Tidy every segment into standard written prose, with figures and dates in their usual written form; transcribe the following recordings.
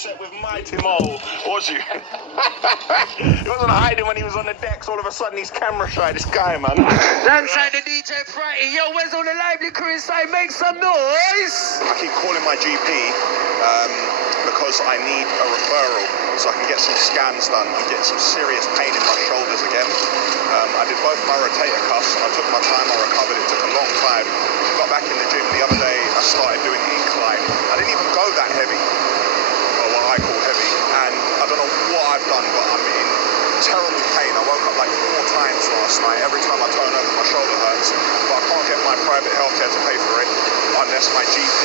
set with Mighty Mo, was you? He wasn't hiding when he was on the decks. All of a sudden, he's camera shy, this guy, man. Alongside the DJ Frighty. Yo, where's all the lively crew inside? Make some noise! I keep calling my GP because I need a referral so I can get some scans done. I'm getting some serious pain in my shoulders again. I did both my rotator cuffs and I took my time, I recovered. It took a long time. Got back in the gym the other day, I started doing incline. I didn't even go that heavy, or what I call heavy, and I don't know what I've done, but I'm in terrible pain. I woke up like 4 times last night. Every time I turn over, my shoulder hurts, but I can't get my private healthcare to pay for it unless my GP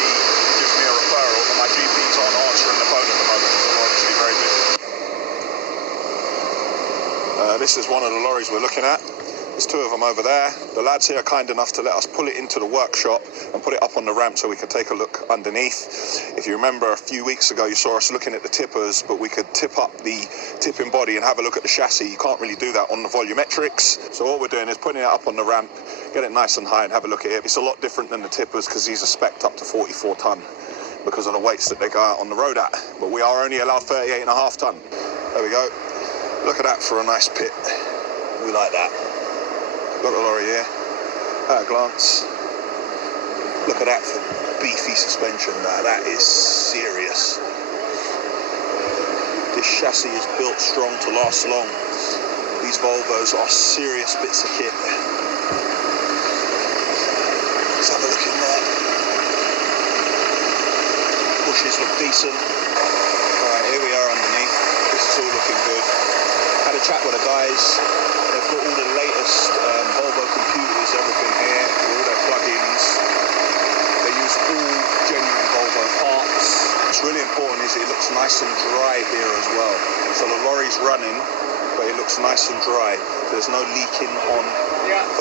gives me a referral, and my GP's aren't answering the phone at the moment. They're obviously very busy. This is one of the lorries we're looking at. There's 2 of them over there. The lads here are kind enough to let us pull it into the workshop and put it up on the ramp so we could take a look underneath. If you remember, a few weeks ago you saw us looking at the tippers, but we could tip up the tipping body and have a look at the chassis. You can't really do that on the volumetrics. So what we're doing is putting it up on the ramp, get it nice and high and have a look at it. It's a lot different than the tippers because these are spec'd up to 44 ton because of the weights that they go out on the road at. But we are only allowed 38.5 ton. There we go. Look at that for a nice pit. We like that. Got the lorry here. At a glance. Look at that for beefy suspension. Now that is serious. This chassis is built strong to last long. These Volvos are serious bits of kit. Let's have a look in there. Bushes look decent. Alright, here we are underneath. This is all looking good. Had a chat with the guys. They've got all the latest Volvo computers, everything here, all their plugins. They use all genuine Volvo parts. What's really important is it looks nice and dry here as well. So the lorry's running, but it looks nice and dry. There's no leaking on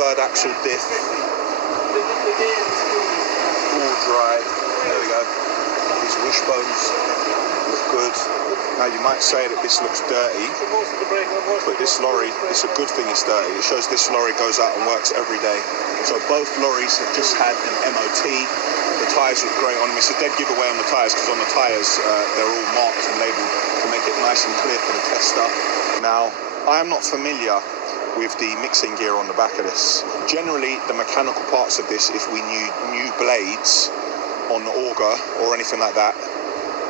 third axle diff. All dry. There we go. These wishbones look good. Now you might say that this looks dirty, but this lorry, it's a good thing it's dirty. It shows this lorry goes out and works every day. So both lorries have just had an MOT. The tyres look great on them. It's a dead giveaway on the tyres because on the tyres they're all marked and labelled to make it nice and clear for the tester. Now, I am not familiar with the mixing gear on the back of this. Generally, the mechanical parts of this, if we knew new blades on the auger or anything like that,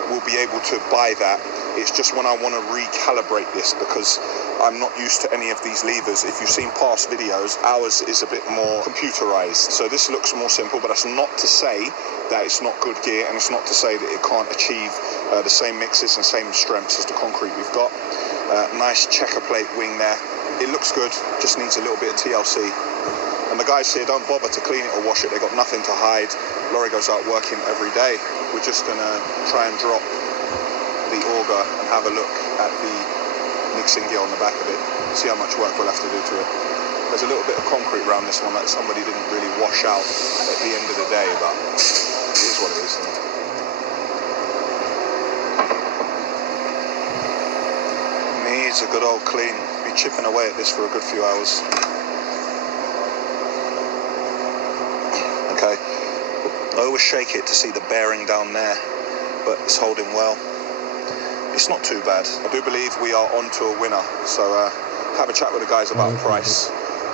we'll be able to buy that. It's just when I want to recalibrate this because I'm not used to any of these levers. If you've seen past videos, ours is a bit more computerized. So this looks more simple, but that's not to say that it's not good gear, and it's not to say that it can't achieve the same mixes and same strengths as the concrete we've got. Nice checker plate wing there. It looks good, just needs a little bit of TLC. And the guys here don't bother to clean it or wash it. They've got nothing to hide. Lorry goes out working every day. We're just going to try and drop the auger and have a look at the mixing gear on the back of it, see how much work we'll have to do to it. There's a little bit of concrete around this one that somebody didn't really wash out at the end of the day, but it is what it is. Needs a good old clean. Be chipping away at this for a good few hours. Okay, I always shake it to see the bearing down there, but it's holding well. It's not too bad. I do believe we are on to a winner, so have a chat with the guys about price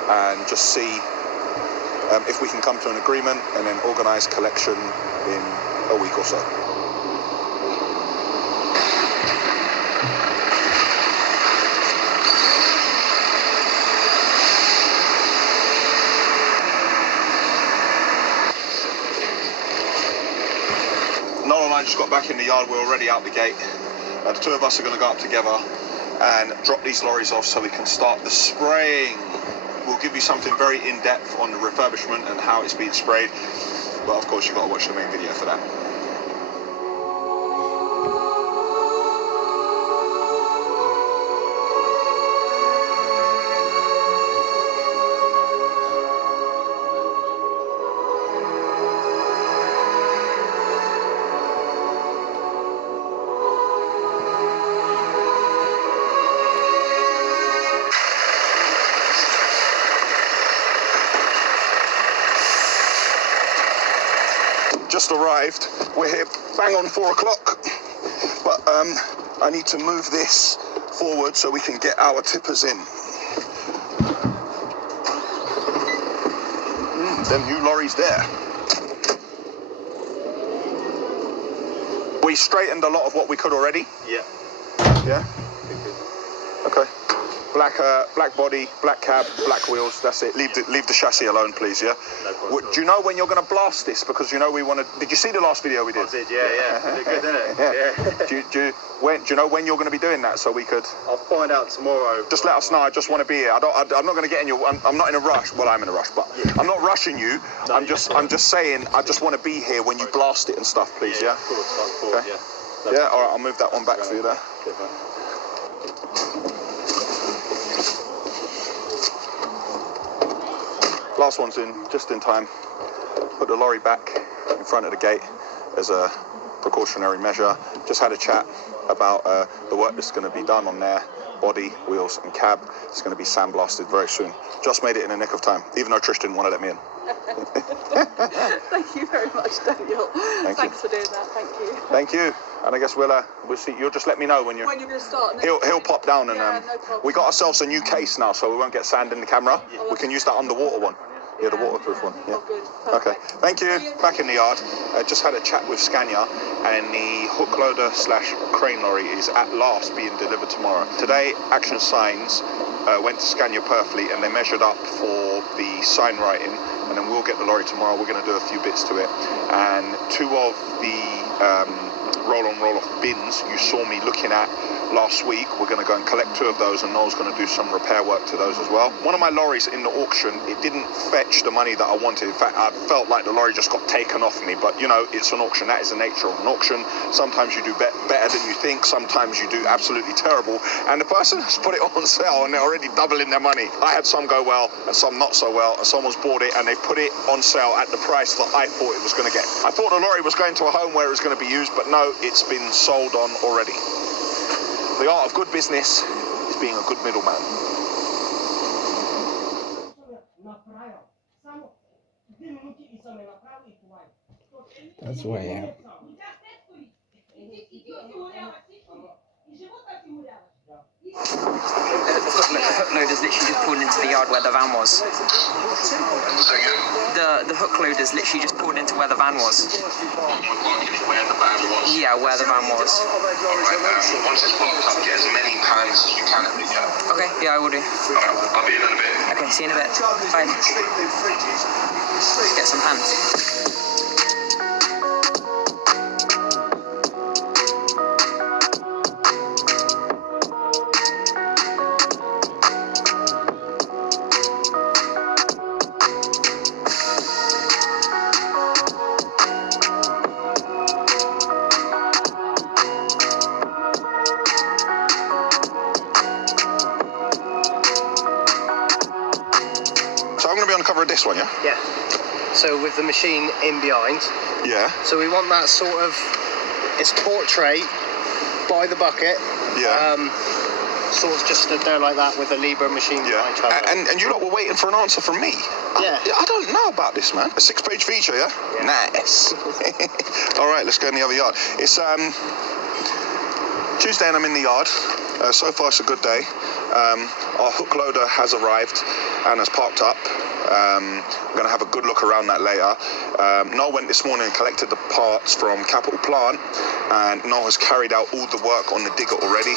and just see if we can come to an agreement and then organise collection in a week or so. Noel and I just got back in the yard. We're already out the gate. The 2 of us are going to go up together and drop these lorries off so we can start the spraying. We'll give you something very in-depth on the refurbishment and how it's being sprayed, but of course you've got to watch the main video for that. Just arrived. We're here bang on 4 o'clock, but I need to move this forward so we can get our tippers in. Them new lorries there. We straightened a lot of what we could already. Yeah. Yeah? Okay. Black body, black cab, black wheels. That's it. Leave the chassis alone, please. Yeah. No problem. Do you know when you're going to blast this? Because you know we want to. Did you see the last video we did? I did. Yeah. Look good, didn't it? Yeah. Do you know when you're going to be doing that? So we could. I'll find out tomorrow. Just let us know. I just want to be here. I'm not going to get in your. I'm not in a rush. Well, I'm in a rush, but I'm not rushing you. No, I'm just saying. I just want to be here when you blast it and stuff, please. Yeah. Of course. Okay. Yeah. Yeah. All right. I'll move that one back for you there. Good, man. Last one's in, just in time. Put the lorry back in front of the gate as a precautionary measure. Just had a chat about the work that's going to be done on there. Body, wheels and cab. It's going to be sandblasted very soon. Just made it in the nick of time, even though Trish didn't want to let me in. Thank you very much, Daniel. Thanks for doing that. Thank you. Thank you. And I guess we'll see. You'll just let me know when you're going to start. He'll pop down and no problem. we got ourselves a new case now, so we won't get sand in the camera. We can use that underwater one. Yeah, the waterproof one. Yeah. Oh, good. Okay. Thank you. Back in the yard. Just had a chat with Scania, and the hook loader / crane lorry is at last being delivered tomorrow. Today, Action Signs went to Scania Purfleet and they measured up for the sign writing, and then we'll get the lorry tomorrow. We're going to do a few bits to it, and 2 of the roll-on, roll-off bins you saw me looking at last week. We're going to go and collect 2 of those, and Noel's going to do some repair work to those as well. One of my lorries in the auction, it didn't fetch the money that I wanted. In fact, I felt like the lorry just got taken off me, but you know, it's an auction. That is the nature of an auction. Sometimes you do better than you think, sometimes you do absolutely terrible, and the person has put it on sale and they're already doubling their money. I had some go well and some not so well, and someone's bought it and they put it on sale at the price that I thought it was going to get. I thought the lorry was going to a home where it was going to be used, but no, it's been sold on already. The art of good business is being a good middleman. That's way out. The hook loader's literally just pulled into the yard where the van was. The hook loader's literally just pulled into where the van was. Where the van was. Yeah, where the van was. Alright, once it's parked up, get as many pans as you can. Yeah. Okay, yeah, I will do. Alright, I'll be in a bit. Okay, see you in a bit. Bye. Get some hands. Cover this one, yeah? Yeah. So with the machine in behind. Yeah. So we want that sort of, it's portrait by the bucket. Yeah. Sort of just stood there like that with a Libra machine behind each other. And you lot were waiting for an answer from me. Yeah. I don't know about this, man. A 6-page feature, yeah? Nice. All right, let's go in the other yard. It's Tuesday and I'm in the yard. So far it's a good day. Our hook loader has arrived and has parked up. I'm going to have a good look around that later. Noel went this morning and collected the parts from Capital Plant, and Noel has carried out all the work on the digger already.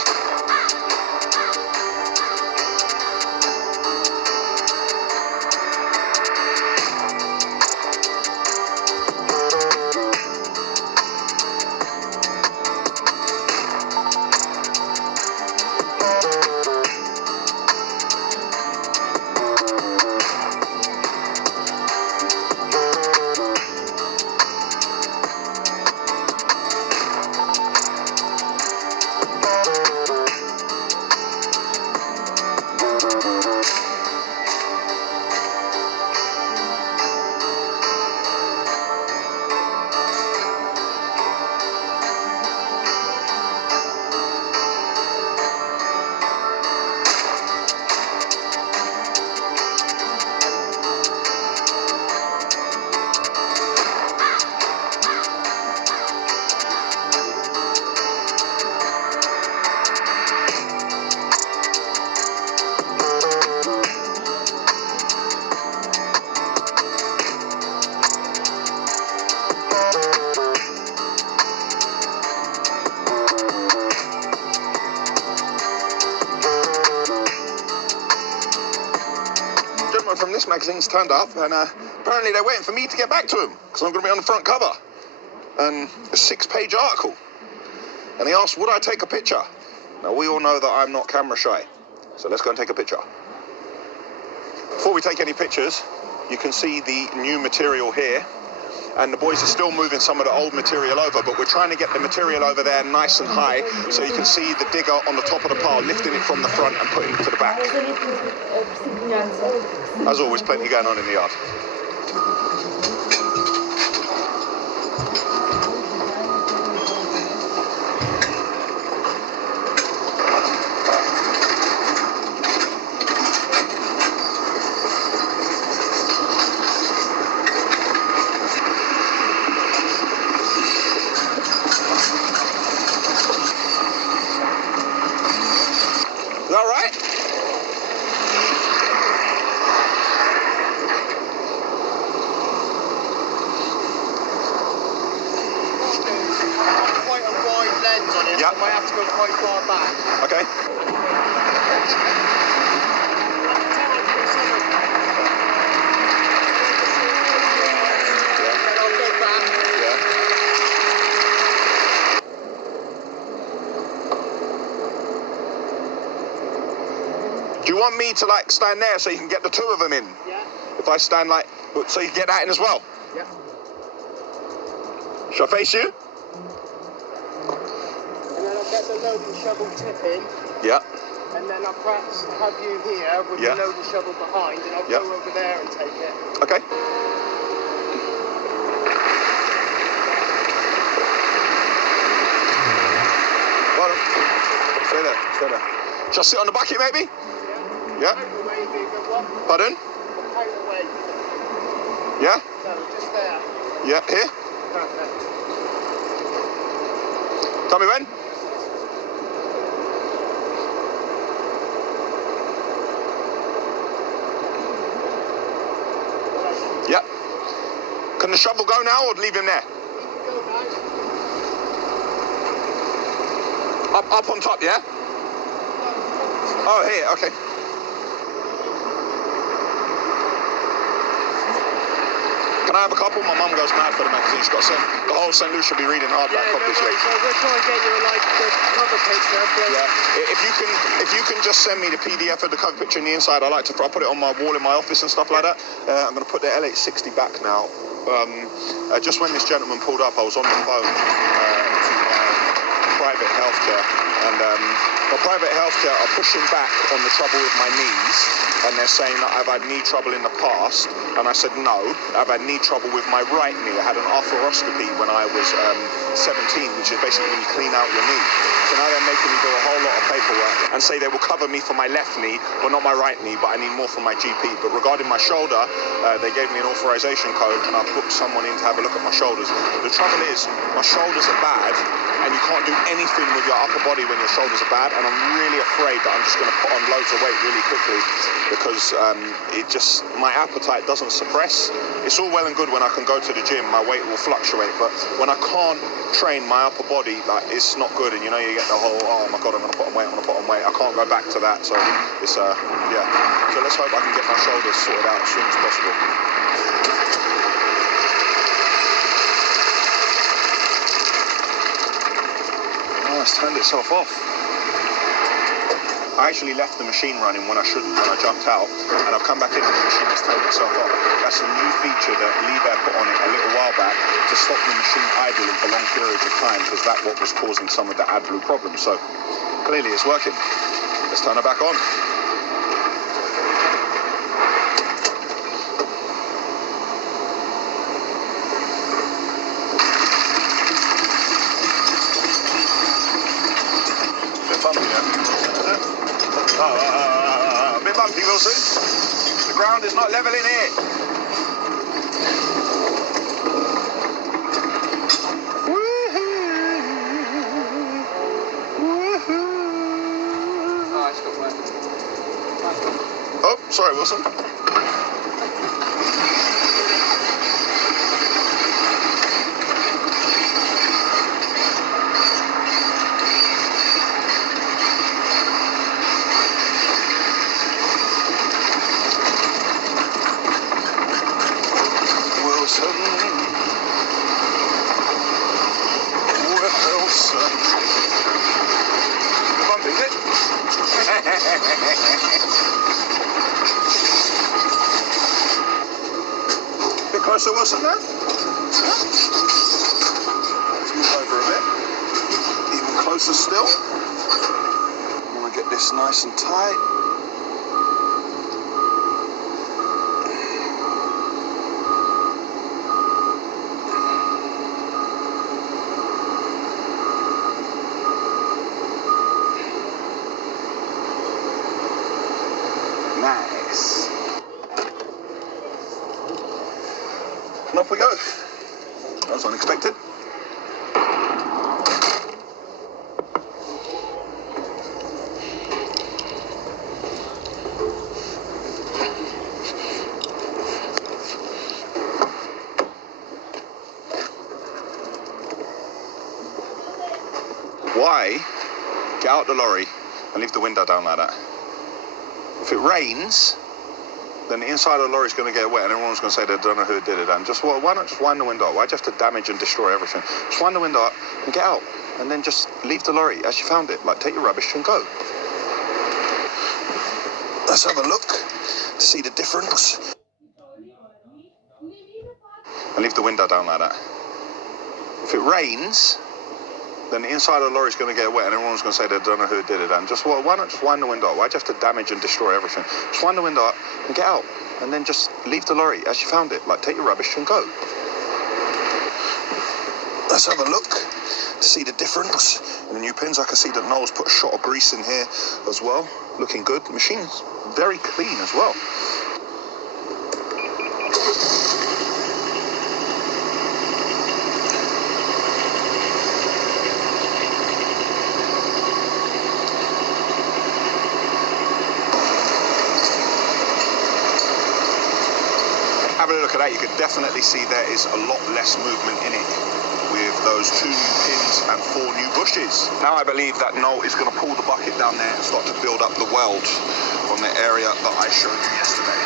Space magazine's turned up, and apparently they're waiting for me to get back to them, because I'm going to be on the front cover. And a 6-page article. And he asked, would I take a picture? Now, we all know that I'm not camera shy, so let's go and take a picture. Before we take any pictures, you can see the new material here. And the boys are still moving some of the old material over, but we're trying to get the material over there nice and high, so you can see the digger on the top of the pile, lifting it from the front and putting it to the back. As always, plenty going on in the yard. Is that all right? Quite a wide lens on it, Yeah. so I might have to go quite far back. Okay. And then I'll go back. Yeah. Do you want me to like stand there so you can get the two of them in? Yeah. If I stand like, so you get that in as well? Yeah. Shall I face you? And then I'll get the loading shovel tip in, Yeah. and then I'll perhaps have you here with Yeah. the loading shovel behind, and I'll Yeah. go over there and take it. Okay. Got him. Stay there, stay there. Shall I sit on the bucket maybe? Yeah. Counterweight, you go what? Pardon? Counterweight. Yeah? No, just there. Yeah, here? Perfect. Tell me when? Yeah. Can the shovel go now or leave him there? You can go now. Up on top, yeah? Oh, here, okay. Can I have a couple? My mum goes mad for the magazine. She's got the whole St. Lucia be reading hardback Yeah, no copies. worries. So we'll try and get you like the cover picture. But Yeah, if you can just send me the PDF of the cover picture in the inside, I'll put it on my wall in my office and stuff like that. I'm going to put the L860 back now. Just when this gentleman pulled up, I was on the phone to my private healthcare, and my private healthcare are pushing back on the trouble with my knees, and they're saying that I've had knee trouble in the past, and I said no, I've had knee trouble with my right knee. I had an arthroscopy when I was 17, which is basically when you clean out your knee. So now they're making me do a whole lot of paperwork and say they will cover me for my left knee, well, not my right knee, but I need more from my GP. But regarding my shoulder, they gave me an authorization code, and I booked someone in to have a look at my shoulders. The trouble is, my shoulders are bad, and you can't do anything with your upper body when your shoulders are bad, and I'm really afraid that I'm just going to put on loads of weight really quickly, because my appetite doesn't suppress. It's all well and good when I can go to the gym, my weight will fluctuate, but when I can't train my upper body, like, it's not good, and you get the whole, oh my god, I'm going to put on weight, I can't go back to that, so it's, yeah. So let's hope I can get my shoulders sorted out as soon as possible. Oh, it's turned itself off. I actually left the machine running when I shouldn't, and I jumped out, and I've come back in and the machine has turned itself off. That's a new feature that Liebherr put on it a little while back to stop the machine idling for long periods of time, because that's what was causing some of the AdBlue problems. So clearly it's working. Let's turn it back on. Bit bumpy there. A bit bumpy, Wilson. The ground is not level in here. Oh, it's not working. Oh, sorry, Wilson. closer now. Let's move over a bit. Even closer still. I'm gonna get this nice and tight. Nice. And off we go. That was unexpected. Why get out the lorry and leave the window down like that? If it rains, then the inside of the lorry is going to get wet and everyone's going to say they don't know who did it. And just, well, why not just wind the window up? Why do you have to damage and destroy everything? Just wind the window up and get out. And then just leave the lorry as you found it. Like, take your rubbish and go. Let's have a look to see the difference. And leave the window down like that. If it rains, then the inside of the lorry is going to get wet and everyone's going to say they don't know who did it. And just, well, why not just wind the window up? Why do you have to damage and destroy everything? Just wind the window up and get out. And then just leave the lorry as you found it. Like, take your rubbish and go. Let's have a look to see the difference in the new pins. I can see that Noel's put a shot of grease in here as well. Looking good. The machine's very clean as well. Having a look at that, you can definitely see there is a lot less movement in it with those 2 new pins and 4 new bushes. Now I believe that Noel is going to pull the bucket down there and start to build up the weld from the area that I showed you yesterday.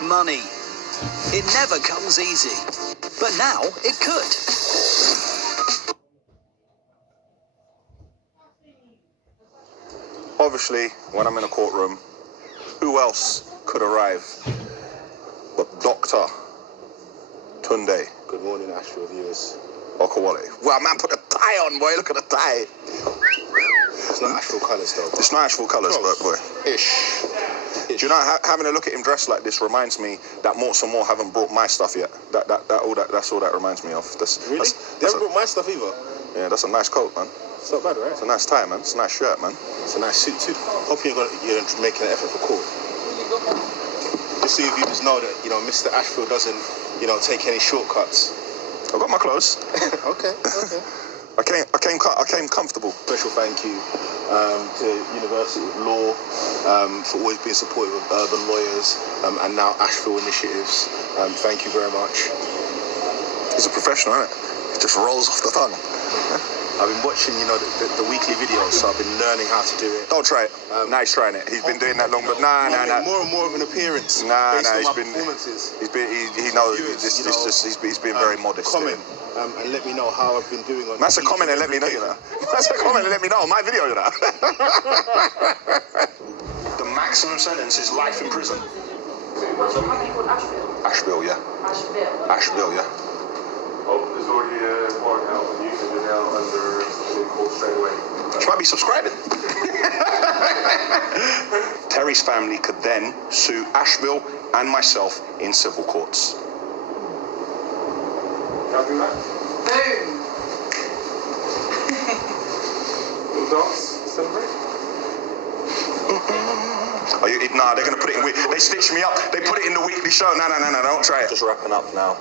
Money. It never comes easy. But now it could. Obviously, when I'm in a courtroom, who else could arrive but Dr. Tunde? Good morning, Astro viewers. Kowalchuk. Well, man, put a tie on, boy. Look at the tie. It's not Astro colours, though. It's not actual colours, but boy. Ish. Do you know, having a look at him dressed like this reminds me that Morts and More haven't brought my stuff yet. That's all that reminds me of. Really? They haven't brought my stuff either. Yeah, that's a nice coat, man. It's not bad, right? It's a nice tie, man. It's a nice shirt, man. It's a nice suit too. Hope you're making an effort for court. Just so you viewers know that, Mr. Ashfield doesn't, take any shortcuts. I've got my clothes. Okay. I came comfortable. Special thank you to University of Law for always being supportive of urban lawyers and now Ashfield initiatives. Thank you very much. He's a professional, isn't it? It just rolls off the tongue. I've been watching, the weekly videos, so I've been learning how to do it. Don't try it. Now he's trying it. He's been doing that long, but nah. More and more of an appearance. He's been performances. He knows. He's been very modest. Comment and let me know how I've been doing on. That's a comment and let me know, That's a comment and let me know on my video, The maximum sentence is life in prison. What's your company called Ashfield? Asheville, yeah. Asheville, yeah. Hope is already born out and you can now under the court straight away. She might be subscribing. Terry's family could then sue Asheville and myself in civil courts. Can I do that? Boom. little dance, celebrate? Nah, they're going to put it in. They stitched me up. They put it in the weekly show. No, don't try it. Just wrapping up now.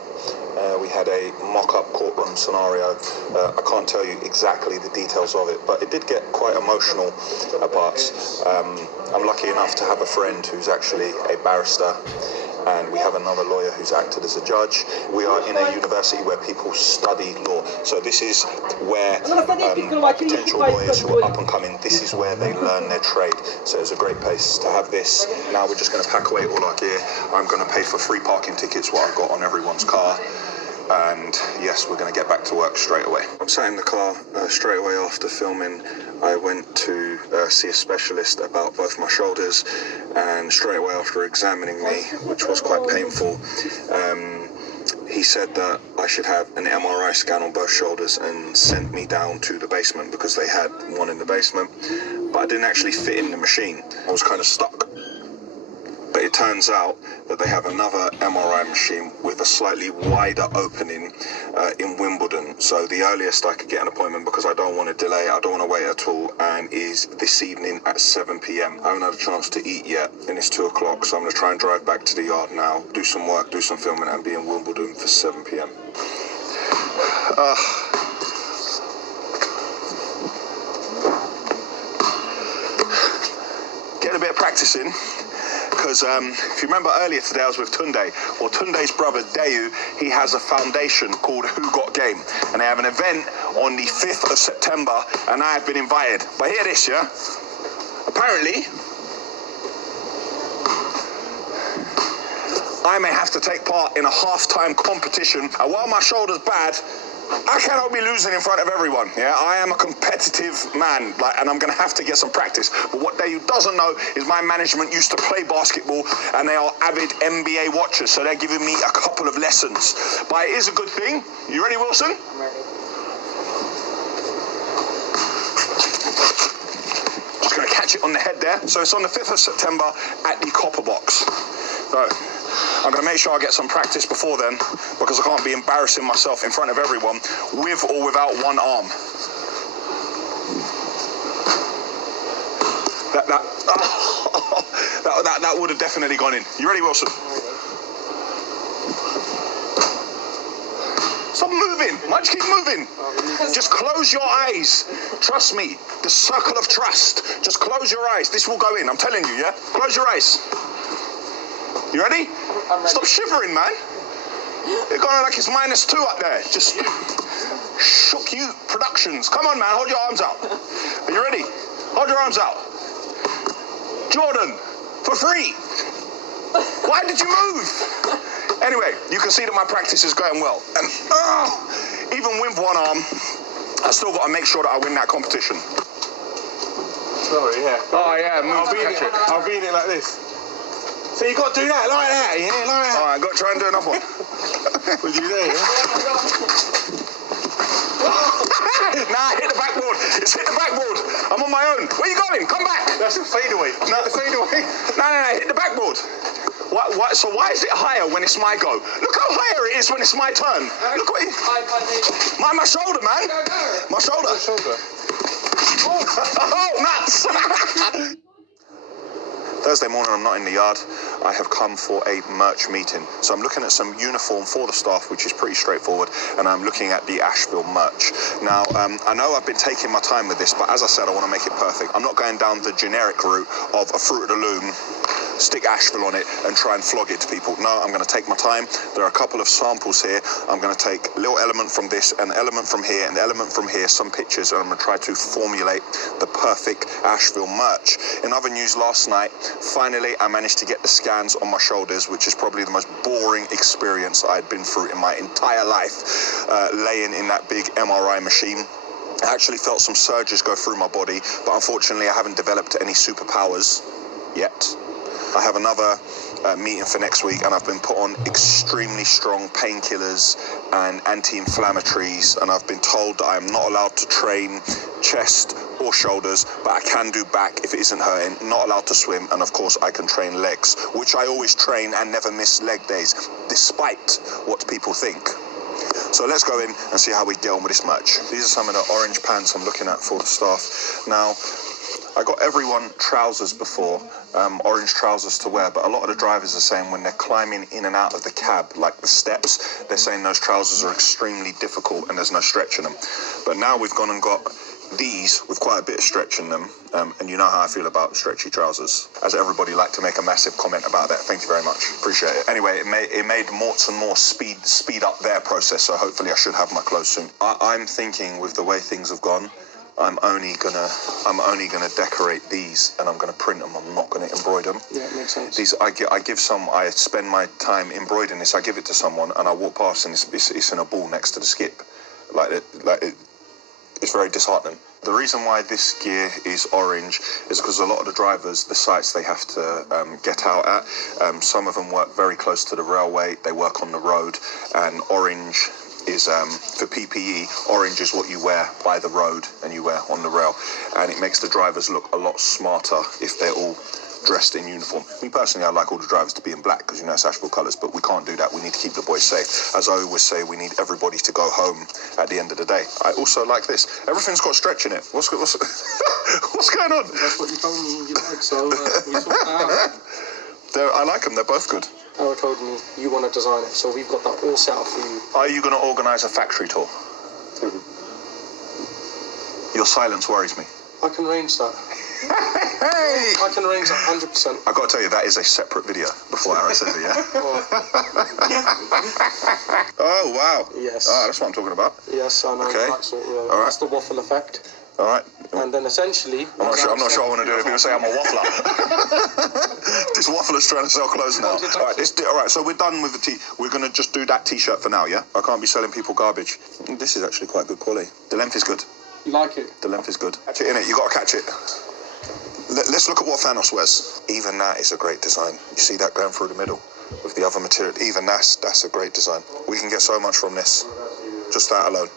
We had a mock-up courtroom scenario. I can't tell you exactly the details of it, but it did get quite emotional at parts. I'm lucky enough to have a friend who's actually a barrister, and we have another lawyer who's acted as a judge. We are in a university where people study law. So this is where potential lawyers who are up and coming, this is where they learn their trade. So it's a great place to have this. Now we're just going to pack away all our gear. I'm going to pay for free parking tickets, what I've got on everyone's car. And yes, we're going to get back to work straight away. I'm sat in the car straight away after filming. I went to see a specialist about both my shoulders, and straight away after examining me, which was quite painful, he said that I should have an MRI scan on both shoulders and sent me down to the basement because they had one in the basement, but I didn't actually fit in the machine. I was kind of stuck. But it turns out that they have another MRI machine with a slightly wider opening in Wimbledon. So the earliest I could get an appointment, because I don't want to delay, I don't want to wait at all, and is this evening at 7 p.m. I haven't had a chance to eat yet, and it's 2 o'clock, so I'm going to try and drive back to the yard now, do some work, do some filming, and be in Wimbledon for 7 p.m. Getting a bit of practice in. Because if you remember earlier today, I was with Tunde, or Tunde's brother Dayu. He has a foundation called Who Got Game, and they have an event on the 5th of September, and I have been invited. But hear this, yeah? Apparently, I may have to take part in a half-time competition, and while my shoulder's bad, I cannot be losing in front of everyone, yeah? I am a competitive man, and I'm going to have to get some practice. But what Dayu doesn't know is my management used to play basketball, and they are avid NBA watchers, so they're giving me a couple of lessons. But it is a good thing. You ready, Wilson? I'm ready. Just going to catch it on the head there. So it's on the 5th of September at the Copper Box. So I'm going to make sure I get some practice before then, because I can't be embarrassing myself in front of everyone with or without one arm. That would have definitely gone in. You ready, Wilson? Stop moving. Why don't you keep moving? Just close your eyes. Trust me. The circle of trust. Just close your eyes. This will go in. I'm telling you, yeah? Close your eyes. You ready? I'm ready. Stop shivering, man. You're going like it's -2 up there. Just shook you productions. Come on, man. Hold your arms out. Are you ready? Hold your arms out. Jordan, for free. Why did you move? Anyway, you can see that my practice is going well. And even with one arm, I still got to make sure that I win that competition. Sorry, yeah. Oh, yeah. Move to catch it. I'll be in it like this. So you got to do that, like that, yeah, like that. All right, got to try and do another one. Would you there, yeah? Nah, hit the backboard. It's hit the backboard. I'm on my own. Where you going? Come back. That's a fadeaway. No, Fade away. No, hit the backboard. So why is it higher when it's my go? Look how higher it is when it's my turn. Look what my shoulder, man. My shoulder. Oh, nuts. Thursday morning, I'm not in the yard. I have come for a merch meeting. So I'm looking at some uniform for the staff, which is pretty straightforward, and I'm looking at the Asheville merch. Now, I know I've been taking my time with this, but as I said, I want to make it perfect. I'm not going down the generic route of a Fruit of the Loom, stick Asheville on it, and try and flog it to people. No, I'm going to take my time. There are a couple of samples here. I'm going to take a little element from this, an element from here, and an element from here, some pictures, and I'm going to try to formulate the perfect Asheville merch. In other news last night, finally, I managed to get the scans on my shoulders, which is probably the most boring experience I'd been through in my entire life, laying in that big MRI machine. I actually felt some surges go through my body, but unfortunately, I haven't developed any superpowers yet. I have another meeting for next week, and I've been put on extremely strong painkillers and anti-inflammatories, and I've been told that I am not allowed to train chest or shoulders, but I can do back if it isn't hurting, not allowed to swim, and of course I can train legs, which I always train and never miss leg days, despite what people think. So let's go in and see how we get on with this match. These are some of the orange pants I'm looking at for the staff. Now, I got everyone trousers before, orange trousers to wear, but a lot of the drivers are saying when they're climbing in and out of the cab, like the steps, they're saying those trousers are extremely difficult and there's no stretch in them. But now we've gone and got these with quite a bit of stretch in them, and you know how I feel about stretchy trousers. As everybody liked to make a massive comment about that. Thank you very much. Appreciate it. Anyway, it made Morts and more speed up their process, so hopefully I should have my clothes soon. I'm thinking with the way things have gone, I'm only gonna decorate these, and I'm gonna print them. I'm not gonna embroider them. Yeah, it makes sense. These I spend my time embroidering this. I give it to someone, and I walk past, and it's in a ball next to the skip, it's very disheartening. The reason why this gear is orange is because a lot of the drivers, the sites they have to get out at, some of them work very close to the railway. They work on the road, and orange is for PPE. Orange is what you wear by the road and you wear on the rail, and it makes the drivers look a lot smarter if they're all dressed in uniform. Me personally, I like all the drivers to be in black because, you know, it's Asheville colours, but we can't do that. We need to keep the boys safe. As I always say, we need everybody to go home at the end of the day. I also like this. Everything's got stretch in it. What's going on? That's what you told me you like, so we sorted that out. I like them. They're both good. Aaron told me you want to design it, so we've got that all set up for you. Are you going to organise a factory tour? Your silence worries me. I can arrange that. Hey! I can arrange that 100%. I got to tell you, that is a separate video before Aaron says it, yeah? Oh, wow. Yes. Oh, that's what I'm talking about. Yes, I know. Okay. All right. That's the waffle effect. All right. And then essentially... I'm not sure I want to do it. People say I'm a waffler. This waffler's trying to sell clothes now. All right, so we're done with the tea. We're going to just do that T-shirt for now, yeah? I can't be selling people garbage. This is actually quite good quality. The length is good. You like it? The length is good. Catch it in it. You got to catch it. Let's look at what Thanos wears. Even that is a great design. You see that going through the middle with the other material. Even that's a great design. We can get so much from this. Just that alone.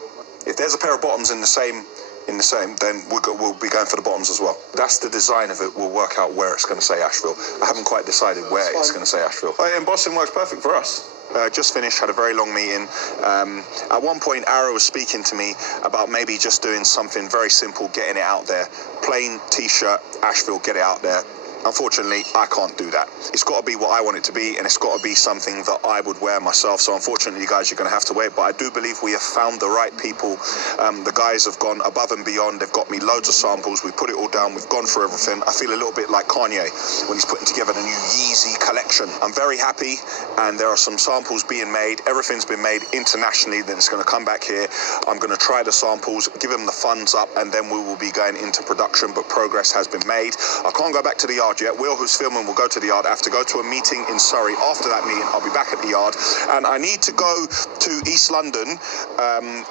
If there's a pair of bottoms in the same, then we'll be going for the bottoms as well. That's the design of it. We'll work out where it's going to say Asheville. I haven't quite decided where it's going to say Asheville. Oh, yeah, embossing works perfect for us. Just finished, had a very long meeting. At one point, Ara was speaking to me about maybe just doing something very simple, getting it out there. Plain T-shirt, Asheville, get it out there. Unfortunately, I can't do that. It's got to be what I want it to be, and it's got to be something that I would wear myself. So unfortunately, you guys, you're going to have to wait. But I do believe we have found the right people. The guys have gone above and beyond. They've got me loads of samples. We put it all down. We've gone through everything. I feel a little bit like Kanye when he's putting together the new Yeezy collection. I'm very happy, and there are some samples being made. Everything's been made internationally. Then it's going to come back here. I'm going to try the samples, give them the funds up, and then we will be going into production. But progress has been made. I can't go back to the yard yet. Will, who's filming, will go to the yard. I have to go to a meeting in Surrey. After that meeting, I'll be back at the yard, and I need to go to East London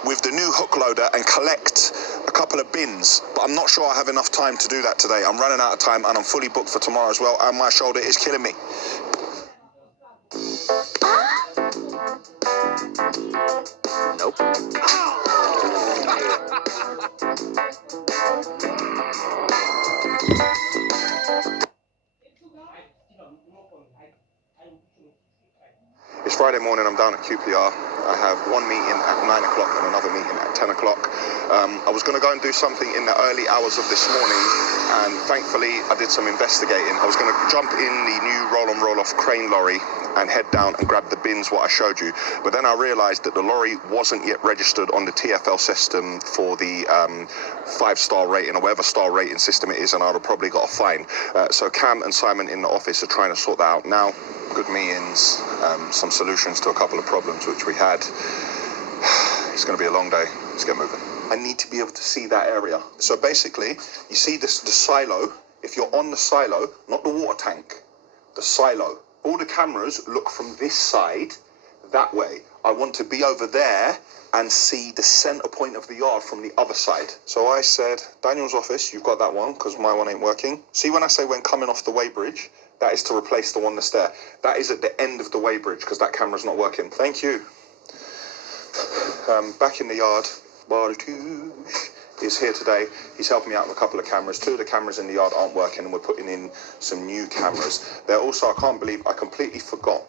with the new hook loader and collect a couple of bins, but I'm not sure I have enough time to do that today. I'm running out of time, and I'm fully booked for tomorrow as well, and my shoulder is killing me. Nope. It's Friday morning, I'm down at QPR. I have one meeting at 9 o'clock and another meeting at 10 o'clock. I was going to go and do something in the early hours of this morning, and thankfully I did some investigating. I was going to jump in the new roll-on roll-off crane lorry and head down and grab the bins, what I showed you. But then I realised that the lorry wasn't yet registered on the TfL system for the 5-star rating or whatever star rating system it is, and I'd have probably got a fine. So Cam and Simon in the office are trying to sort that out now. Good meetings, some solutions to a couple of problems which we had. It's going to be a long day. Let's get moving. I need to be able to see that area. So basically, you see the silo. If you're on the silo, not the water tank, the silo. All the cameras look from this side, that way. I want to be over there and see the center point of the yard from the other side. So I said, Daniel's office, you've got that one, because my one ain't working. See when I say when coming off the weighbridge, that is to replace the one that's there. That is at the end of the weighbridge, because that camera's not working. Thank you. Back in the yard, Bartush is here today. He's helping me out with a couple of cameras. 2 of the cameras in the yard aren't working, and we're putting in some new cameras. They're also, I can't believe I completely forgot,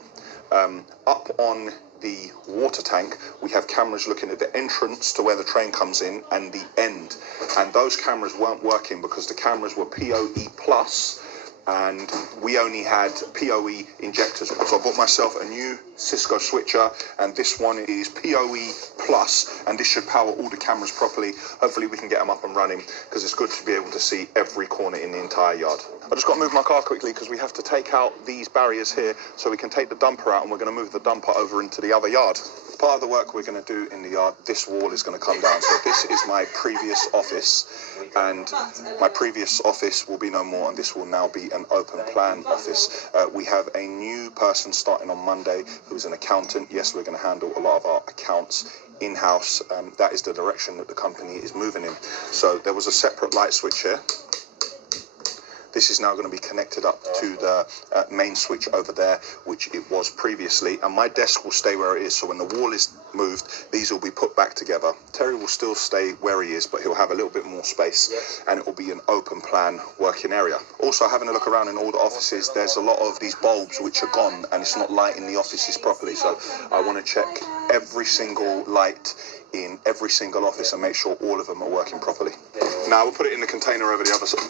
up on the water tank, we have cameras looking at the entrance to where the train comes in and the end. And those cameras weren't working because the cameras were PoE plus and we only had PoE injectors. So I bought myself a new Cisco switcher, and this one is PoE plus, and this should power all the cameras properly. Hopefully we can get them up and running, because it's good to be able to see every corner in the entire yard. I just got to move my car quickly because we have to take out these barriers here so we can take the dumper out, and we're going to move the dumper over into the other yard. Part of the work we're going to do in the yard, this wall is going to come down. So this is my previous office, and my previous office will be no more, and this will now be an open plan office. We have a new person starting on Monday who's an accountant. Yes, we're going to handle a lot of our accounts in-house. That is the direction that the company is moving in. So there was a separate light switch here. This is now going to be connected up to the main switch over there, which it was previously. And my desk will stay where it is. So when the wall is moved, these will be put back together. Terry will still stay where he is, but he'll have a little bit more space. And it will be an open plan working area. Also, having a look around in all the offices, there's a lot of these bulbs which are gone and it's not lighting the offices properly. So I want to check every single light in every single office and make sure all of them are working properly. Now we'll put it in the container over the other side.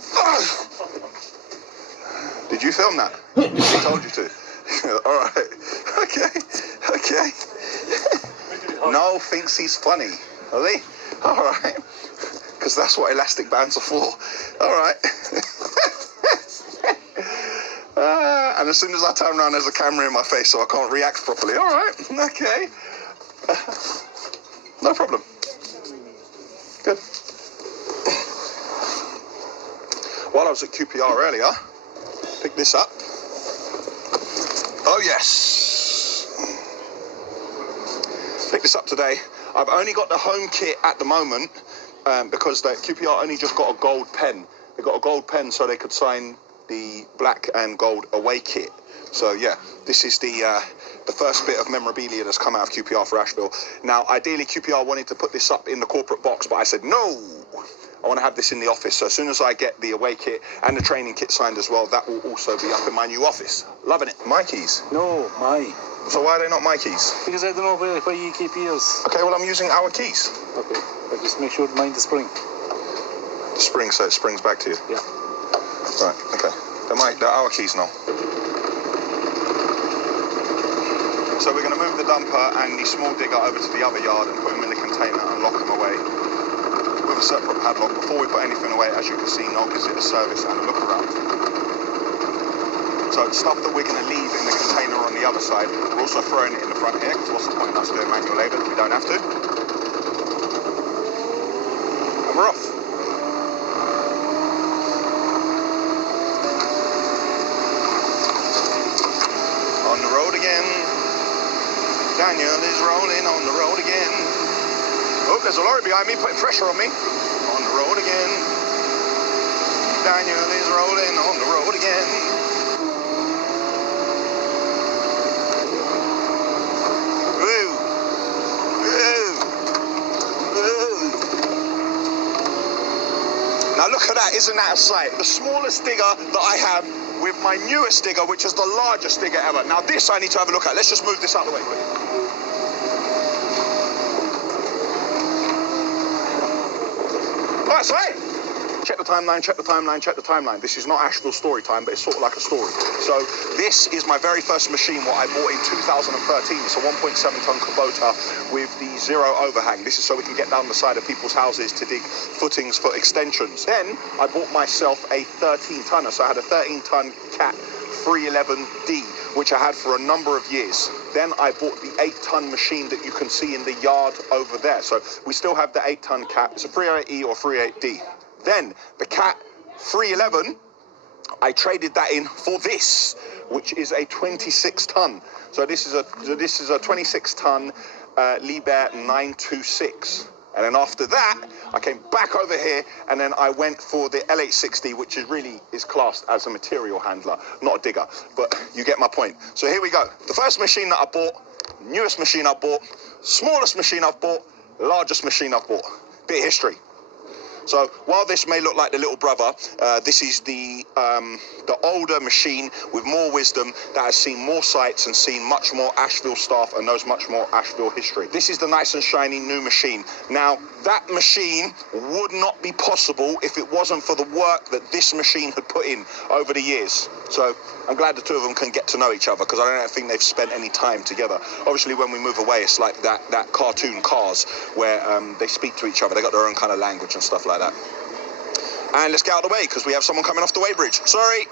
Did you film that? He told you to. All right. Okay. Noel thinks he's funny. Really? All right. Because that's what elastic bands are for. All right. And as soon as I turn around, there's a camera in my face, so I can't react properly. All right. Okay. No problem. Good. While I was at QPR earlier, pick this up. Oh yes. Pick this up today. I've only got the home kit at the moment because the QPR only just got a gold pen. They got a gold pen so they could sign the black and gold away kit. So yeah, this is the first bit of memorabilia that's come out of QPR for Asheville. Now, ideally QPR wanted to put this up in the corporate box, but I said no. I want to have this in the office. So as soon as I get the away kit and the training kit signed as well, that will also be up in my new office. Loving it. My keys? No, my. So why are they not my keys? Because I don't know where you keep yours. Okay, well, I'm using our keys. Okay, but just make sure to mind the spring. The spring, so it springs back to you? Yeah. Right, okay. They're our keys now. So we're going to move the dumper and the small digger over to the other yard and put them in the container and lock them away with a separate padlock. Before we put anything away, as you can see, Noel gives it a service and a look around. So stuff that we're going to leave in the container on the other side, we're also throwing it in the front here, because what's the point in us doing manual labour if we don't have to? And we're off. On the road again. Daniel is rolling on the road again. Oh, there's a lorry behind me putting pressure on me. On the road again. Daniel is rolling on the road again. Woo. Woo. Woo. Now look at that, isn't that a sight? The smallest digger that I have with my newest digger, which is the largest digger ever. Now this I need to have a look at. Let's just move this out of the way, please. That's right. Check the timeline, check the timeline, check the timeline. This is not Asheville story time, but it's sort of like a story. So this is my very first machine, what I bought in 2013. It's a 1.7 ton Kubota with the zero overhang. This is so we can get down the side of people's houses to dig footings for extensions. Then I bought myself a 13 tonner. So I had a 13 ton Cat 311D, which I had for a number of years. Then I bought the 8 ton machine that you can see in the yard over there. So we still have the 8 ton Cat. It's a 308E or 308D. Then the Cat 311, I traded that in for this, which is a 26 ton. So this is a 26 ton Liebherr 926. And then after that, I came back over here, and then I went for the L860, which is classed as a material handler, not a digger. But you get my point. So here we go. The first machine that I bought, newest machine I bought, smallest machine I've bought, largest machine I've bought. Bit of history. So while this may look like the little brother, this is the older machine with more wisdom that has seen more sights and seen much more Asheville stuff and knows much more Asheville history. This is the nice and shiny new machine. Now, that machine would not be possible if it wasn't for the work that this machine had put in over the years. So I'm glad the two of them can get to know each other, because I don't think they've spent any time together. Obviously, when we move away, it's like that cartoon Cars, where they speak to each other. They got their own kind of language and stuff like that. And let's get out of the way, because we have someone coming off the weighbridge. Sorry.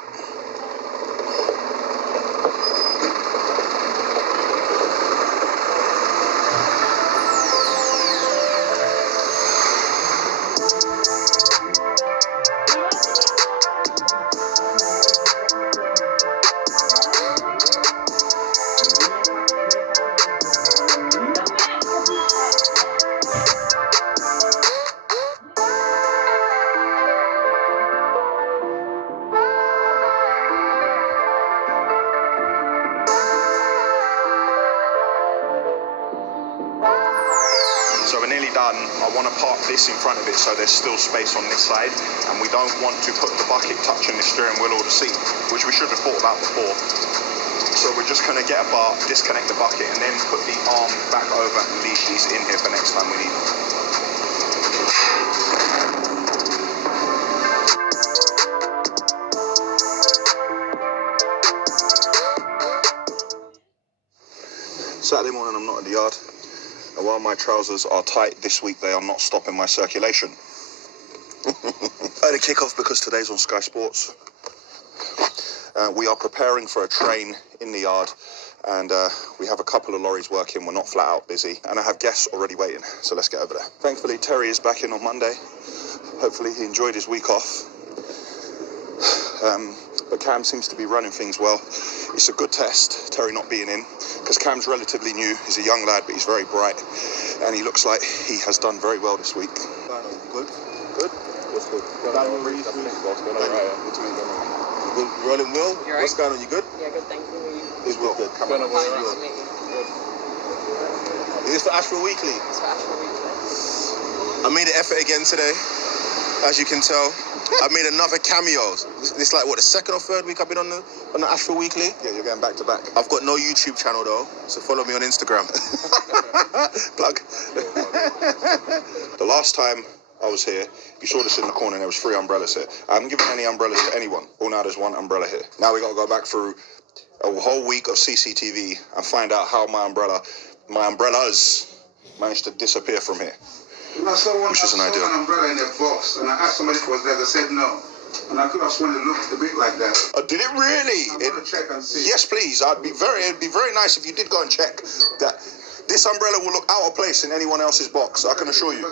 So we're nearly done. I want to park this in front of it so there's still space on this side, and we don't want to put the bucket touching the steering wheel or the seat, which we should have thought about before. So we're just going to get a bar, disconnect the bucket, and then put the arm back over and leave these in here for next time we need them. Saturday morning, I'm not in the yard. And while my trousers are tight this week, they are not stopping my circulation. I had a kick-off because today's on Sky Sports. We are preparing for a train in the yard, and we have a couple of lorries working. We're not flat out busy, and I have guests already waiting, so let's get over there. Thankfully, Terry is back in on Monday. Hopefully he enjoyed his week off. But Cam seems to be running things well. It's a good test, Terry not being in, because Cam's relatively new. He's a young lad, but he's very bright, and he looks like he has done very well this week. Good? Good? What's good? Good, rolling Will? Right. What's going on? You good? Yeah, good, thank you. Is Will good? Come on. Nice to meet you. Is this for Asheville Weekly? It's for Asheville Weekly. I made an effort again today, as you can tell. I made another cameo. This like, what, the second or third week I've been on the Asheville Weekly? Yeah, you're going back to back. I've got no YouTube channel though, so follow me on Instagram. Plug. The last time I was here, you saw this in the corner, and there was 3 umbrellas here. I haven't given any umbrellas to anyone. All now there's 1 umbrella here. Now we got to go back through a whole week of CCTV and find out how my umbrellas managed to disappear from here. I saw which is an idea. an umbrella in a box, and I asked somebody if it was there. They said no. And I could have sworn it looked a bit like that. Oh, did it really? I'm going to check and see. Yes, please. It'd be very nice if you did go and check that. This umbrella will look out of place in anyone else's box, I can assure you.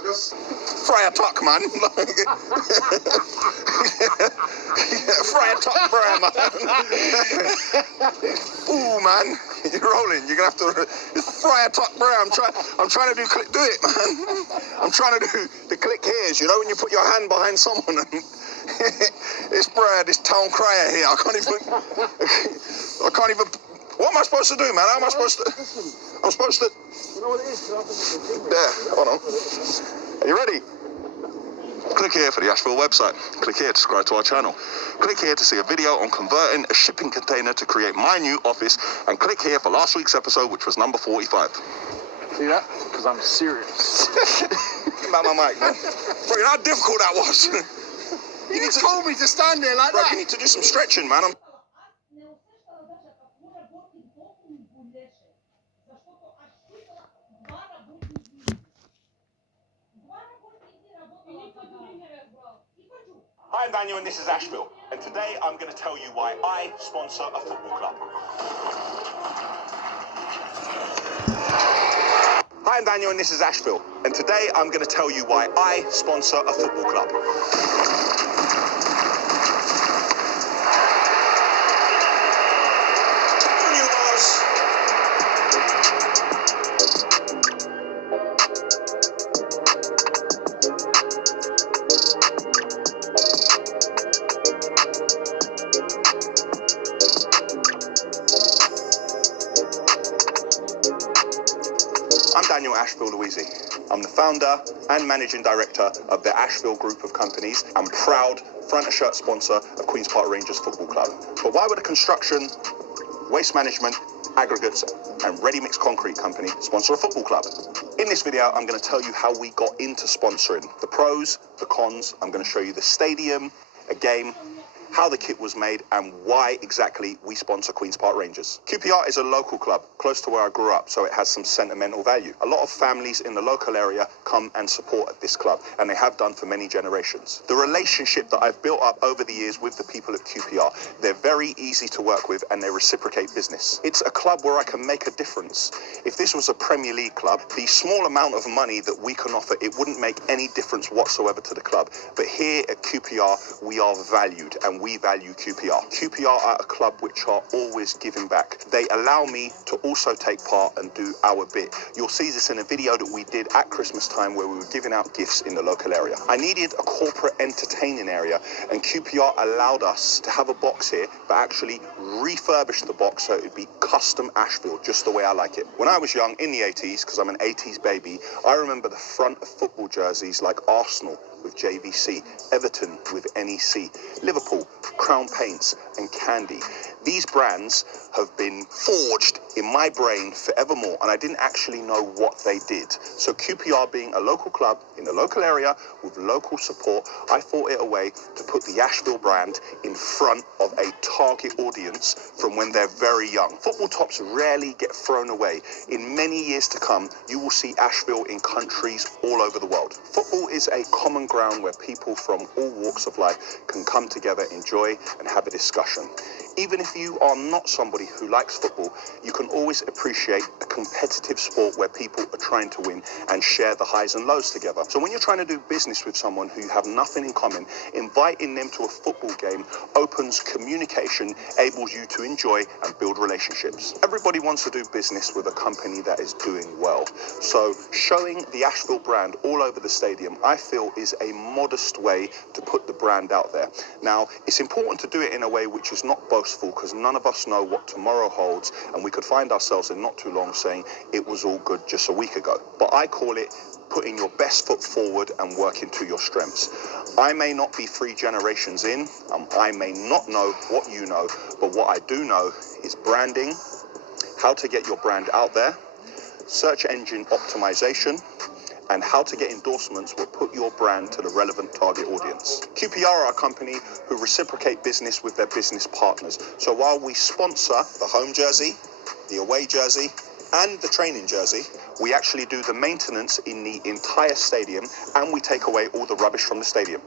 Friar Tuck, man. Friar Tuck, Brian, man. Ooh, man. You're rolling. You're going to have to... It's Friar Tuck, Brian. I'm trying to do it, man. I'm trying to do the click here's, you know, when you put your hand behind someone and... It's Brad, this town crier here. I can't even... What am I supposed to do, man? How am I supposed to... I'm supposed to... You know what it is? There, hold on. Are you ready? Click here for the Asheville website. Click here to subscribe to our channel. Click here to see a video on converting a shipping container to create my new office. And click here for last week's episode, which was number 45. See that? Because I'm serious. Give back my mic, man. Bro, you know how difficult that was? You just told me to stand there like Bro, that. you need to do some stretching, man. Hi, I'm Daniel, and this is Asheville. And today I'm going to tell you why I sponsor a football club. Hi, I'm Daniel, and this is Asheville. And today I'm going to tell you why I sponsor a football club. I'm Daniel Asheville Louisi. I'm the founder and managing director of the Asheville Group of Companies and proud front of shirt sponsor of Queen's Park Rangers Football Club. But why would a construction, waste management, aggregates and ready-mix concrete company sponsor a football club? In this video, I'm going to tell you how we got into sponsoring. The pros, the cons. I'm going to show you the stadium, a game, how the kit was made, and why exactly we sponsor Queen's Park Rangers. QPR is a local club close to where I grew up, so it has some sentimental value. A lot of families in the local area come and support this club, and they have done for many generations. The relationship that I've built up over the years with the people at QPR, they're very easy to work with and they reciprocate business. It's a club where I can make a difference. If this was a Premier League club, the small amount of money that we can offer, it wouldn't make any difference whatsoever to the club. But here at QPR, we are valued, and we value QPR. QPR are a club which are always giving back. They allow me to also take part and do our bit. You'll see this in a video that we did at Christmas time where we were giving out gifts in the local area. I needed a corporate entertaining area, and QPR allowed us to have a box here, but actually refurbish the box so it would be custom Asheville, just the way I like it. When I was young, in the 80s, because I'm an 80s baby, I remember the front of football jerseys like Arsenal with JVC, Everton with NEC, Liverpool, Crown Paints and Candy. These brands have been forged in my brain forevermore, and I didn't actually know what they did. So QPR being a local club in the local area with local support, I thought it a way to put the Asheville brand in front of a target audience from when they're very young. Football tops rarely get thrown away. In many years to come, you will see Asheville in countries all over the world. Football is a common ground where people from all walks of life can come together, enjoy and have a discussion. Even if you are not somebody who likes football, you can always appreciate a competitive sport where people are trying to win and share the highs and lows together. So when you're trying to do business with someone who you have nothing in common, inviting them to a football game opens communication, enables you to enjoy and build relationships. Everybody wants to do business with a company that is doing well. So showing the Asheville brand all over the stadium, I feel, is a modest way to put the brand out there. Now, it's important to do it in a way which is not boastful, because none of us know what tomorrow holds, and we could find ourselves in not too long saying it was all good just a week ago. But I call it putting your best foot forward and working to your strengths. I may not be 3 generations in, I may not know what you know, but what I do know is branding, how to get your brand out there, search engine optimization, and how to get endorsements will put your brand to the relevant target audience. QPR are a company who reciprocate business with their business partners. So while we sponsor the home jersey, the away jersey, and the training jersey, we actually do the maintenance in the entire stadium, and we take away all the rubbish from the stadium.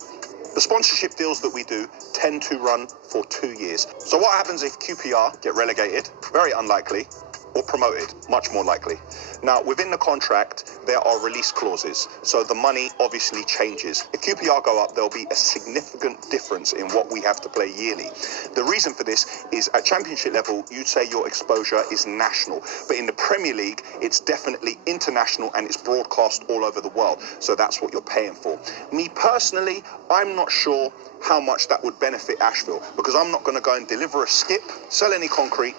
The sponsorship deals that we do tend to run for 2 years. So what happens if QPR get relegated? Very unlikely. Or promoted, much more likely. Now, within the contract, there are release clauses, so the money obviously changes. If QPR go up, there'll be a significant difference in what we have to play yearly. The reason for this is at championship level, you'd say your exposure is national, but in the Premier League, it's definitely international and it's broadcast all over the world, so that's what you're paying for. Me personally, I'm not sure how much that would benefit Asheville, because I'm not going to go and deliver a skip, sell any concrete,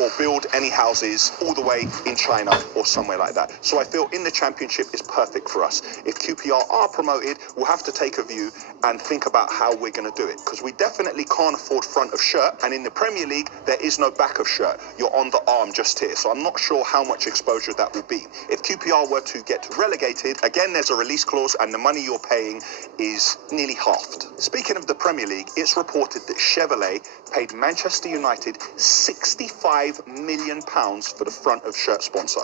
or build any houses all the way in China or somewhere like that. So I feel in the championship is perfect for us. If QPR are promoted, we'll have to take a view and think about how we're going to do it, because we definitely can't afford front of shirt, and in the Premier League there is no back of shirt. You're on the arm just here, so I'm not sure how much exposure that will be. If QPR were to get relegated, again there's a release clause and the money you're paying is nearly halved. Speaking of the Premier League, it's reported that Chevrolet paid Manchester United £65 million for the front of shirt sponsor.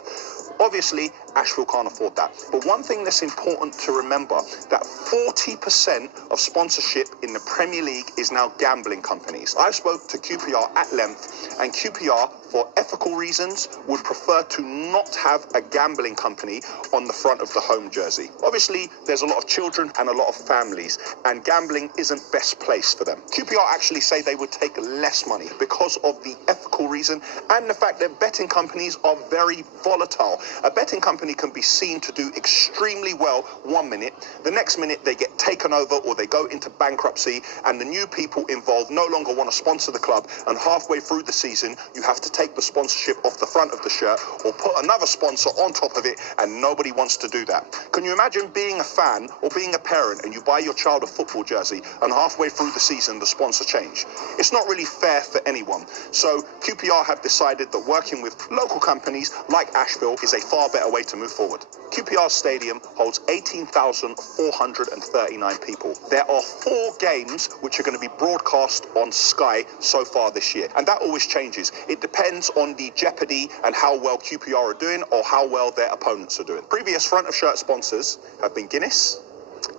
Obviously, Asheville can't afford that. But one thing that's important to remember, that 40% of sponsorship in the Premier League is now gambling companies. I spoke to QPR at length, and QPR, for ethical reasons, would prefer to not have a gambling company on the front of the home jersey. Obviously, there's a lot of children and a lot of families, and gambling isn't best place for them. QPR actually say they would take less money because of the ethical reason and the fact that betting companies are very volatile. A betting company can be seen to do extremely well 1 minute, the next minute they get taken over or they go into bankruptcy, and the new people involved no longer want to sponsor the club, and halfway through the season you have to take take the sponsorship off the front of the shirt or put another sponsor on top of it, and nobody wants to do that. Can you imagine being a fan or being a parent and you buy your child a football jersey and halfway through the season the sponsor change? It's not really fair for anyone. So QPR have decided that working with local companies like Asheville is a far better way to move forward. QPR Stadium holds 18,439 people. There are 4 games which are going to be broadcast on Sky so far this year, and that always changes. It depends on the jeopardy and how well QPR are doing or how well their opponents are doing. Previous front of shirt sponsors have been Guinness,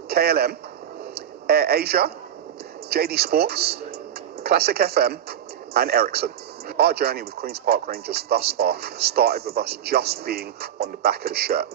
KLM, Air Asia, JD Sports, Classic FM, and Ericsson. Our journey with Queen's Park Rangers thus far started with us just being on the back of the shirt.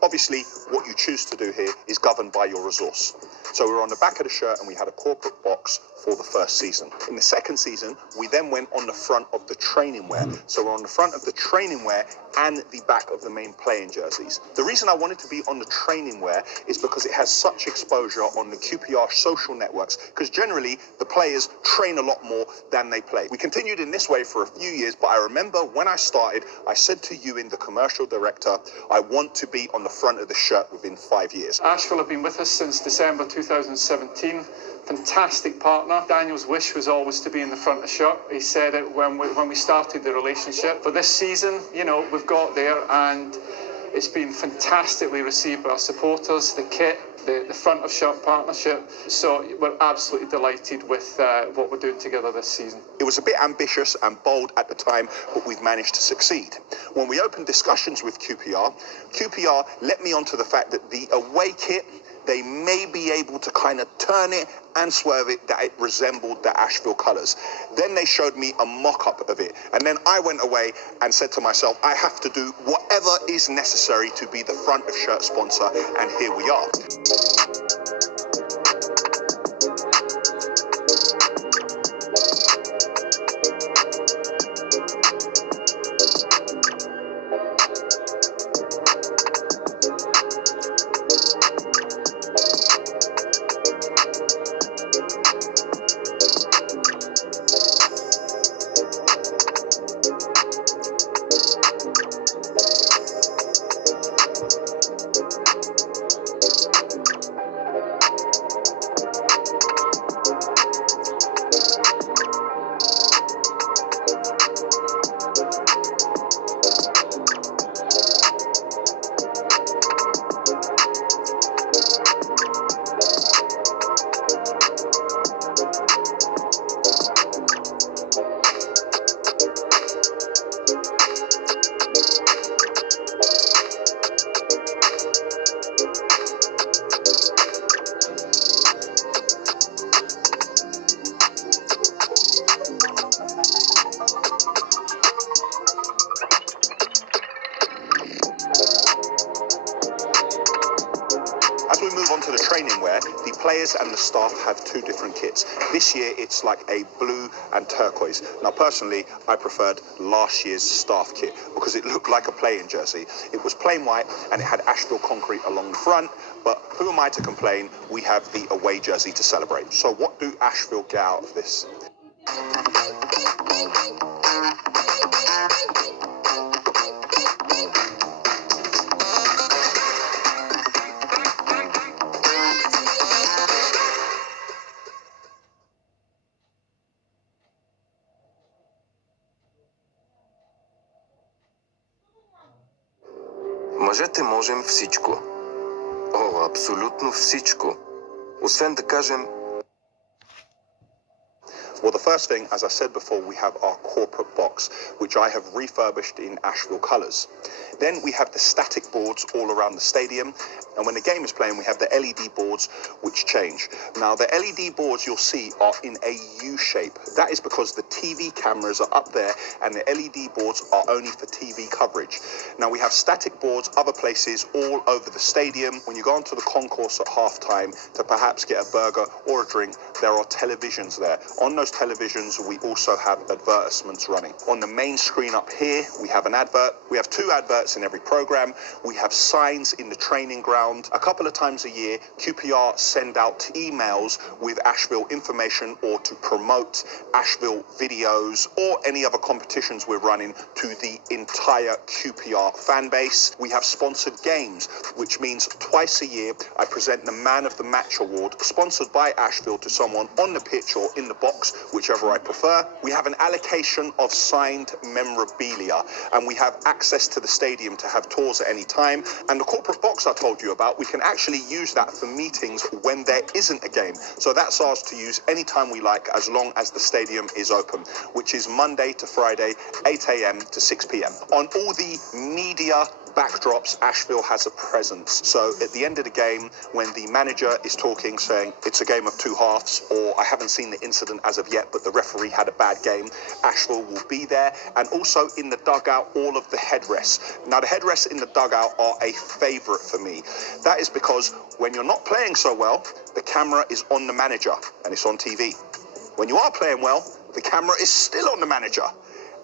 Obviously, what you choose to do here is governed by your resource. So we were on the back of the shirt and we had a corporate box for the first season. In the second season, we then went on the front of the training wear. So we're on the front of the training wear and the back of the main playing jerseys. The reason I wanted to be on the training wear is because it has such exposure on the QPR social networks, because generally the players train a lot more than they play. We continued in this way for a few years, but I remember when I started, I said to Ewan, the commercial director, I want to be on the front of the shirt within 5 years. Asheville have been with us since December 2017. Fantastic partner. Daniel's wish was always to be in the front of the shirt. He said it when we started the relationship. For this season, you know, we've got there and it's been fantastically received by our supporters, the kit, the front of shirt partnership. So we're absolutely delighted with what we're doing together this season. It was a bit ambitious and bold at the time, but we've managed to succeed. When we opened discussions with QPR let me onto the fact that the away kit, they may be able to kind of turn it and swerve it that it resembled the Asheville colours. Then they showed me a mock-up of it. And then I went away and said to myself, I have to do whatever is necessary to be the front of shirt sponsor, and here we are. As we move on to the training wear, the players and the staff have 2 different kits. This year, it's like a blue and turquoise. Now, personally, I preferred last year's staff kit because it looked like a playing jersey. It was plain white and it had Asheville concrete along the front, but who am I to complain? We have the away jersey to celebrate. So what do Asheville get out of this? Мъжете можем всичко. О, абсолютно всичко. Освен да кажем... Well, the first thing, as I said before, we have our corporate box, which I have refurbished in Asheville colours. Then we have the static boards all around the stadium, and when the game is playing, we have the LED boards, which change. Now, the LED boards you'll see are in a U shape. That is because the TV cameras are up there, and the LED boards are only for TV coverage. Now, we have static boards other places all over the stadium. When you go onto the concourse at halftime to perhaps get a burger or a drink, there are televisions there. On those those televisions, we also have advertisements running. On the main screen up here, we have an advert. We have 2 adverts in every program. We have signs in the training ground. A couple of times a year, QPR send out emails with Asheville information or to promote Asheville videos or any other competitions we're running to the entire QPR fan base. We have sponsored games, which means twice a year I present the Man of the Match award, sponsored by Asheville, to someone on the pitch or in the box, whichever I prefer. We have an allocation of signed memorabilia, and we have access to the stadium to have tours at any time. And the corporate box I told you about, we can actually use that for meetings when there isn't a game. So that's ours to use anytime we like, as long as the stadium is open, which is Monday to Friday, 8 a.m. to 6 p.m. On all the media backdrops, Asheville has a presence. So at the end of the game, when the manager is talking, saying it's a game of 2 halves, or I haven't seen the incident as of yet, but the referee had a bad game, Asheville will be there. And also in the dugout, all of the headrests. Now, the headrests in the dugout are a favorite for me. That is because when you're not playing so well, the camera is on the manager and it's on TV. When you are playing well, the camera is still on the manager,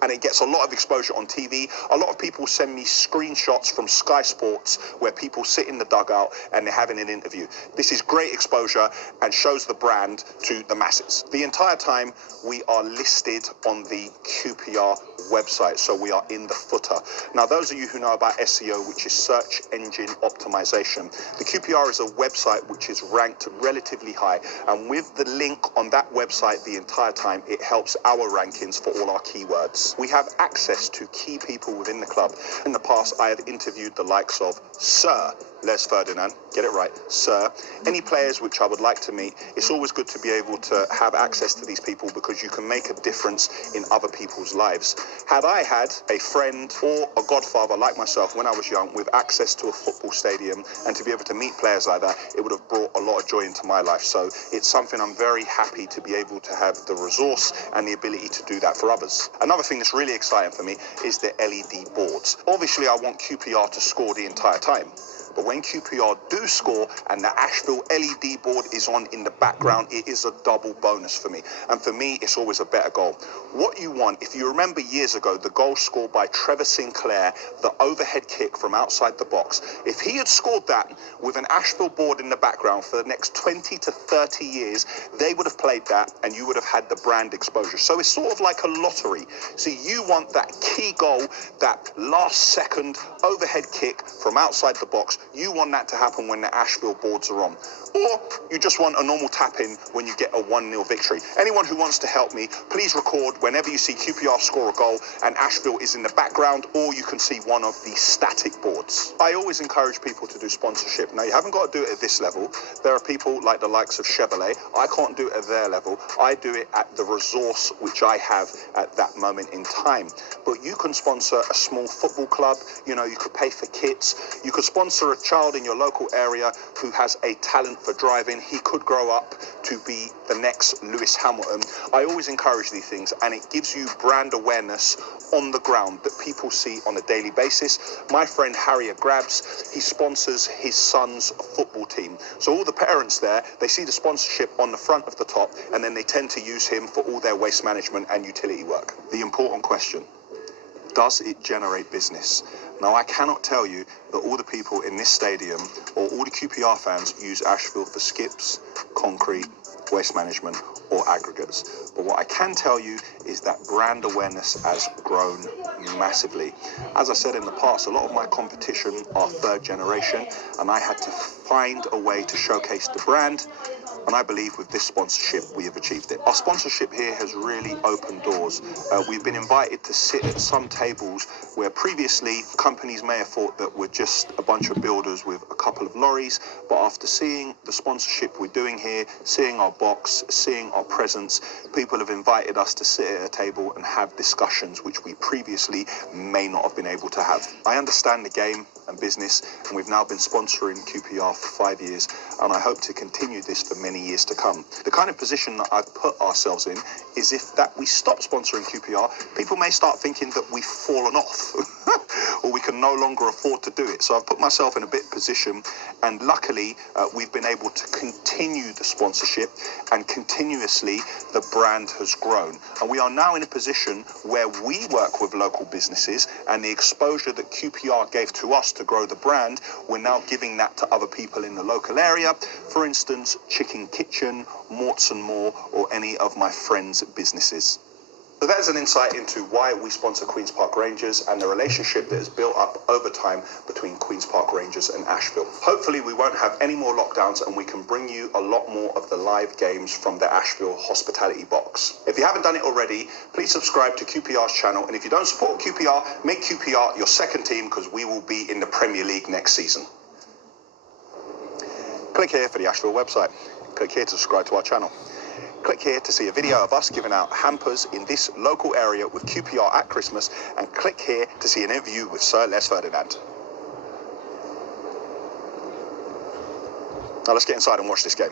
and it gets a lot of exposure on TV. A lot of people send me screenshots from Sky Sports where people sit in the dugout and they're having an interview. This is great exposure and shows the brand to the masses. The entire time we are listed on the QPR website, so we are in the footer. Now, those of you who know about SEO, which is search engine optimization, the QPR is a website which is ranked relatively high, and with the link on that website the entire time, it helps our rankings for all our keywords. We have access to key people within the club. In the past, I have interviewed the likes of Sir Les Ferdinand, get it right, Sir. Any players which I would like to meet. It's always good to be able to have access to these people because you can make a difference in other people's lives. Had I had a friend or a godfather like myself when I was young with access to a football stadium and to be able to meet players like that, it would have brought a lot of joy into my life. So it's something I'm very happy to be able to have the resource and the ability to do that for others. Another thing that's really exciting for me is the LED boards. Obviously, I want QPR to score the entire time. But when QPR do score and the Asheville LED board is on in the background, it is a double bonus for me. And for me, it's always a better goal. What you want, if you remember years ago, the goal scored by Trevor Sinclair, the overhead kick from outside the box, if he had scored that with an Asheville board in the background for the next 20 to 30 years, they would have played that and you would have had the brand exposure. So it's sort of like a lottery. See, you want that key goal, that last second overhead kick from outside the box. You want that to happen when the Asheville boards are on. Or you just want a normal tap-in when you get a 1-0 victory. Anyone who wants to help me, please record whenever you see QPR score a goal and Asheville is in the background, or you can see one of the static boards. I always encourage people to do sponsorship. Now, you haven't got to do it at this level. There are people like the likes of Chevrolet. I can't do it at their level. I do it at the resource which I have at that moment in time. But you can sponsor a small football club. You know, you could pay for kits. You could sponsor a child in your local area who has a talent for driving. He could grow up to be the next Lewis Hamilton. I always encourage these things, and it gives you brand awareness on the ground that people see on a daily basis. My friend Harriet Grabs, he sponsors his son's football team. So all the parents there, they see the sponsorship on the front of the top, and then they tend to use him for all their waste management and utility work. The important question: does it generate business? Now, I cannot tell you that all the people in this stadium or all the QPR fans use Asheville for skips, concrete, waste management, or aggregates. But what I can tell you is that brand awareness has grown massively. As I said in the past, a lot of my competition are third generation, and I had to find a way to showcase the brand. And I believe with this sponsorship, we have achieved it. Our sponsorship here has really opened doors. We've been invited to sit at some tables where previously companies may have thought that we're just a bunch of builders with a couple of lorries. But after seeing the sponsorship we're doing here, seeing our box, seeing our presence, people have invited us to sit at a table and have discussions which we previously may not have been able to have. I understand the game and business, and we've now been sponsoring QPR for 5 years, and I hope to continue this for many years to come. The kind of position that I've put ourselves in is if that we stop sponsoring QPR, people may start thinking that we've fallen off. or we can no longer afford to do it. So I've put myself in a bit position, and luckily we've been able to continue the sponsorship, and continuously the brand has grown. And we are now in a position where we work with local businesses, and the exposure that QPR gave to us to grow the brand, we're now giving that to other people in the local area. For instance, Chicken Kitchen, Morts and More, or any of my friends' businesses. So there's an insight into why we sponsor Queen's Park Rangers and the relationship that has built up over time between Queen's Park Rangers and Asheville. Hopefully we won't have any more lockdowns, and we can bring you a lot more of the live games from the Asheville hospitality box. If you haven't done it already, please subscribe to QPR's channel, and if you don't support QPR, make QPR your second team, because we will be in the Premier League next season. Click here for the Asheville website. Click here to subscribe to our channel. Click here to see a video of us giving out hampers in this local area with QPR at Christmas, and click here to see an interview with Sir Les Ferdinand. Now let's get inside and watch this game.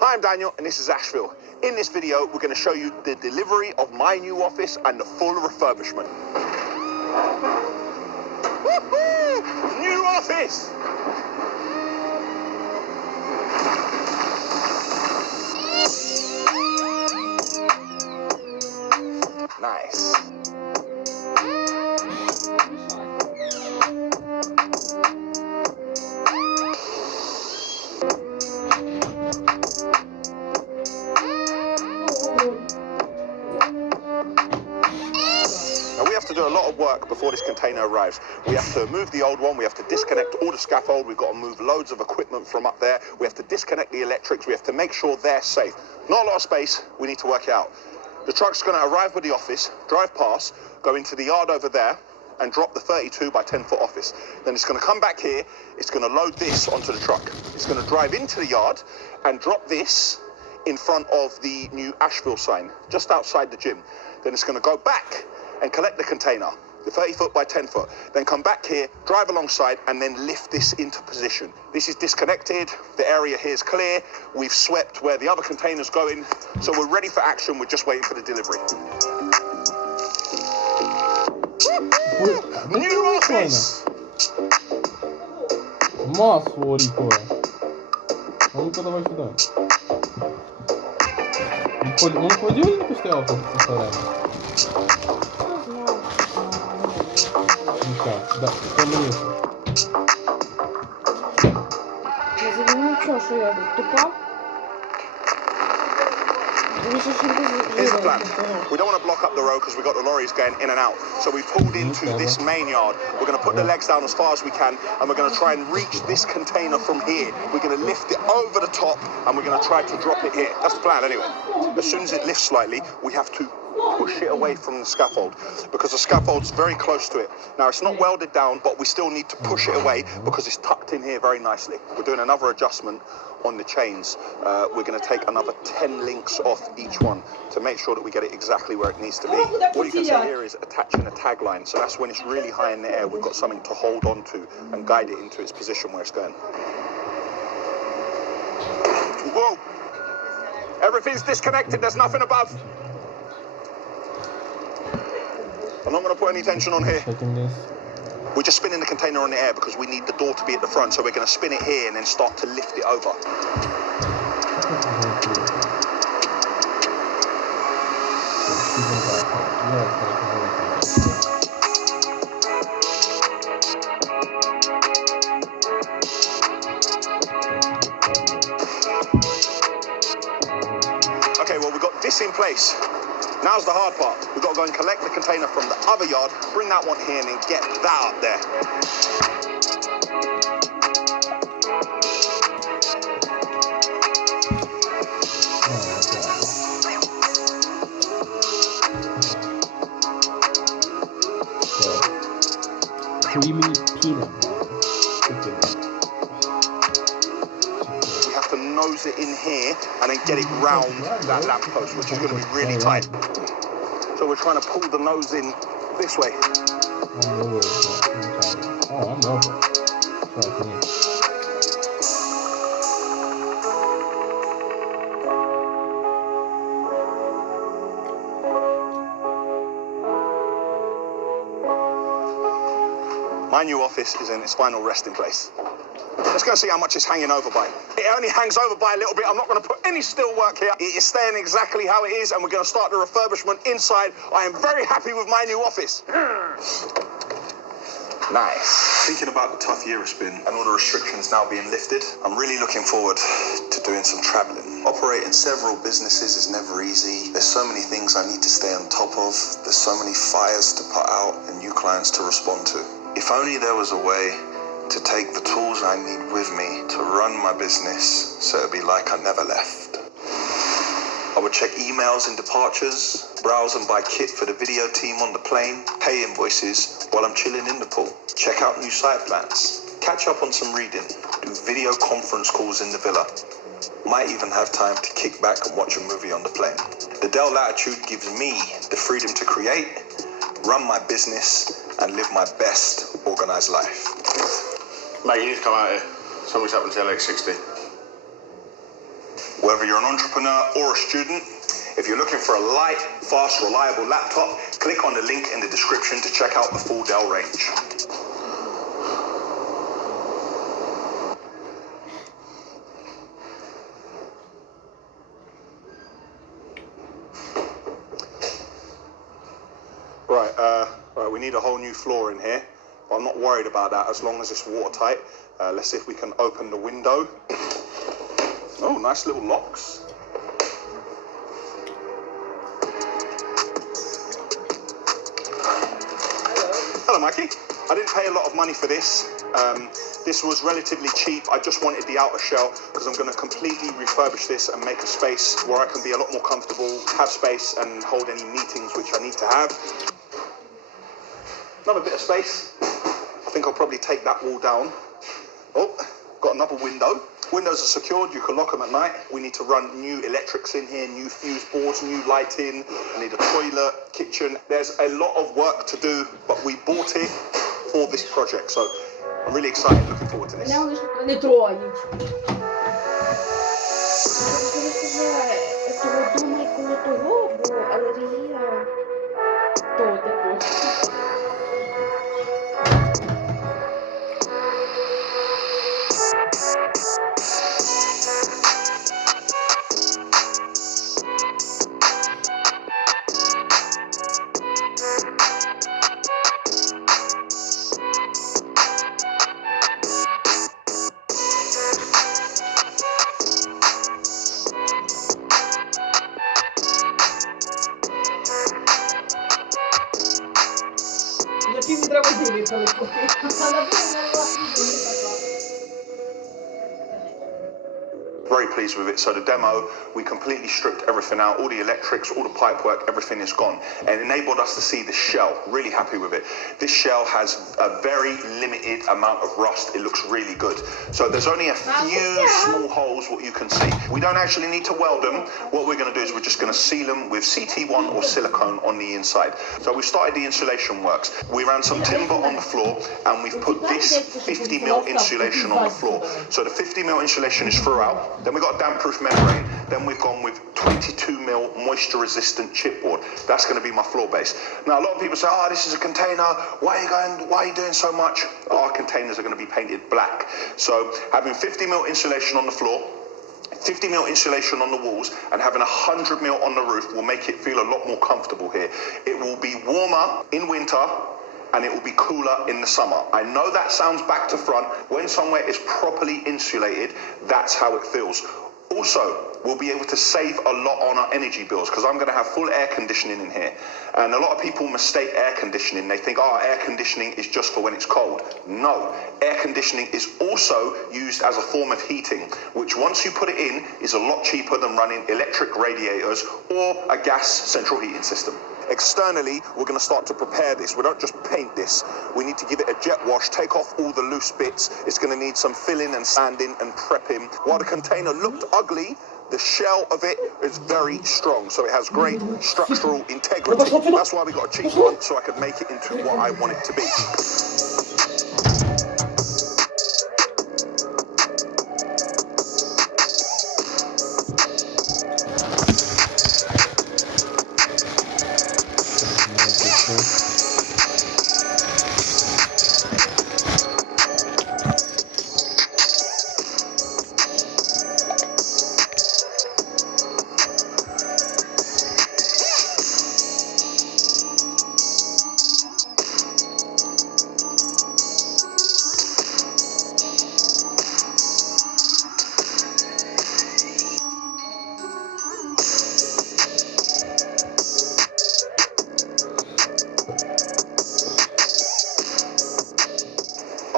Hi, I'm Daniel, and this is Asheville. In this video, we're going to show you the delivery of my new office and the full refurbishment. Woohoo! New office! Nice. Now we have to do a lot of work before this container arrives. We have to move the old one, we have to disconnect all the scaffold, we've got to move loads of equipment from up there, we have to disconnect the electrics, we have to make sure they're safe. Not a lot of space, we need to work it out. The truck's going to arrive with the office, drive past, go into the yard over there, and drop the 32 by 10 foot office. Then it's going to come back here, it's going to load this onto the truck. It's going to drive into the yard and drop this in front of the new Asheville sign, just outside the gym. Then it's going to go back and collect the container, the 30 foot by 10 foot, then come back here, drive alongside, and then lift this into position. This is disconnected, the area here is clear, we've swept where the other container's going, so we're ready for action, we're just waiting for the delivery. New office! Масло рихлое. А ну-ка давай сюда. Он в холодильнике стоял в ресторане? Да, помню. Ну чё, что я тут тупа? Here's the plan. We don't want to block up the road because we've got the lorries going in and out. So we pulled into this main yard. We're going to put the legs down as far as we can, and we're going to try and reach this container from here. We're going to lift it over the top, and we're going to try to drop it here. That's the plan anyway. As soon as it lifts slightly, we have to push it away from the scaffold, because the scaffold's very close to it. Now, it's not welded down, but we still need to push it away because it's tucked in here very nicely. We're doing another adjustment on the chains. We're going to take another 10 links off each one to make sure that we get it exactly where it needs to be. What you can see here is attaching a tagline, so that's when it's really high in the air, we've got something to hold on to and guide it into its position where it's going. Whoa! Everything's disconnected, there's nothing above. I'm not going to put any tension on here. We're just spinning the container on the air because we need the door to be at the front, so we're going to spin it here and then start to lift it over. Okay, well, we've got this in place. Now's the hard part. We've got to go and collect the container from the other yard, bring that one here, and then get that up there. Creamy peanut. We have to nose it in here and then get it round that lamppost, which is going to be really tight. So we're trying to pull the nose in this way. I'm over. My new office is in its final resting place. Let's go see how much it's hanging over by. It only hangs over by a little bit. I'm not going to put any steel work here. It is staying exactly how it is, and we're going to start the refurbishment inside. I am very happy with my new office. Nice. Thinking about the tough year it's been and all the restrictions now being lifted, I'm really looking forward to doing some traveling. Operating several businesses is never easy. There's so many things I need to stay on top of. There's so many fires to put out and new clients to respond to. If only there was a way to take the tools I need with me to run my business so it'd be like I never left. I would check emails and departures, browse and buy kit for the video team on the plane, pay invoices while I'm chilling in the pool, check out new site plans, catch up on some reading, do video conference calls in the villa. Might even have time to kick back and watch a movie on the plane. The Dell Latitude gives me the freedom to create, run my business, and live my best organized life. Mate, you need to come out here. Something's happened to LX60. Whether you're an entrepreneur or a student, if you're looking for a light, fast, reliable laptop, click on the link in the description to check out the full Dell range. Right, we need a whole new floor in here. I'm not worried about that as long as it's watertight. Let's see if we can open the window. Oh, nice little locks. Hello, Mikey. I didn't pay a lot of money for this. This was relatively cheap. I just wanted the outer shell because I'm going to completely refurbish this and make a space where I can be a lot more comfortable, have space and hold any meetings which I need to have. Another bit of space. I think I'll probably take that wall down. Oh, got another window. Windows are secured, you can lock them at night. We need to run new electrics in here, new fuse boards, new lighting. I need a toilet, kitchen. There's a lot of work to do, but we bought it for this project. So I'm really excited, looking forward to this. Не трогають. Этого думай, коли того, бо алергія то типу. Пів відра води випали поки. Very pleased with it. So the demo, we completely stripped everything out, all the electrics, all the pipe work, everything is gone, and enabled us to see the shell. Really happy with it. This shell has a very limited amount of rust. It looks really good. So there's only a few small holes what you can see. We don't actually need to weld them. What we're going to do is we're just going to seal them with CT1 or silicone on the inside. So we started the insulation works. We ran some timber on the floor and we've put this 50mm insulation on the floor. So the 50mm insulation is throughout. Then we've got a damp-proof membrane. Then we've gone with 22mm moisture-resistant chipboard. That's going to be my floor base. Now, a lot of people say, oh, this is a container. Why are you doing so much? Oh, our containers are going to be painted black. So having 50mm insulation on the floor, 50mm insulation on the walls, and having 100mm on the roof will make it feel a lot more comfortable here. It will be warmer in winter, and it will be cooler in the summer. I know that sounds back to front. When somewhere is properly insulated, that's how it feels. Also, we'll be able to save a lot on our energy bills because I'm going to have full air conditioning in here. And a lot of people mistake air conditioning. They think, oh, air conditioning is just for when it's cold. No, air conditioning is also used as a form of heating, which once you put it in is a lot cheaper than running electric radiators or a gas central heating system. Externally, we're going to start to prepare this. We don't just paint this. We need to give it a jet wash, take off all the loose bits. It's going to need some filling and sanding and prepping. While the container looked ugly, the shell of it is very strong, so it has great structural integrity. That's why we got a cheap one, so I could make it into what I want it to be.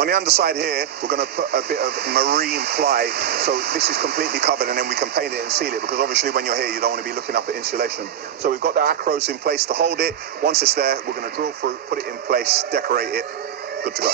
On the underside here, we're going to put a bit of marine ply, so this is completely covered, and then we can paint it and seal it, because obviously when you're here, you don't want to be looking up at insulation. So we've got the acros in place to hold it. Once it's there, we're going to drill through, put it in place, decorate it. Good to go.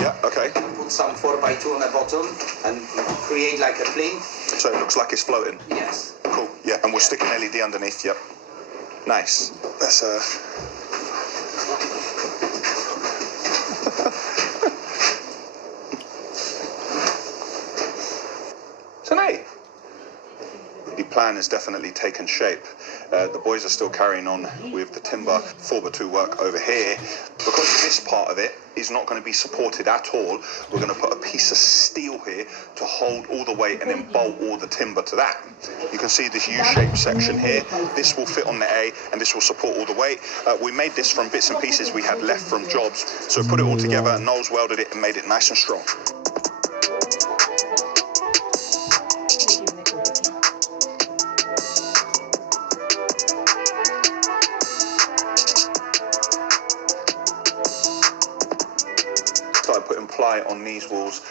Yeah, okay. Put some 4x2 on the bottom and create like a plane. So it looks like it's floating? Yes. Cool, yeah, and we'll stick an LED underneath, yep. Nice. That's So, hey, the plan has definitely taken shape. The boys are still carrying on with the timber 4x2 work over here. Because this part of it is not going to be supported at all, we're going to put a piece of steel here to hold all the weight and then bolt all the timber to that. You can see this U-shaped section here. This will fit on the A and this will support all the weight. We made this from bits and pieces we had left from jobs. So put it all together, and Noel's welded it and made it nice and strong. Started putting ply on these walls.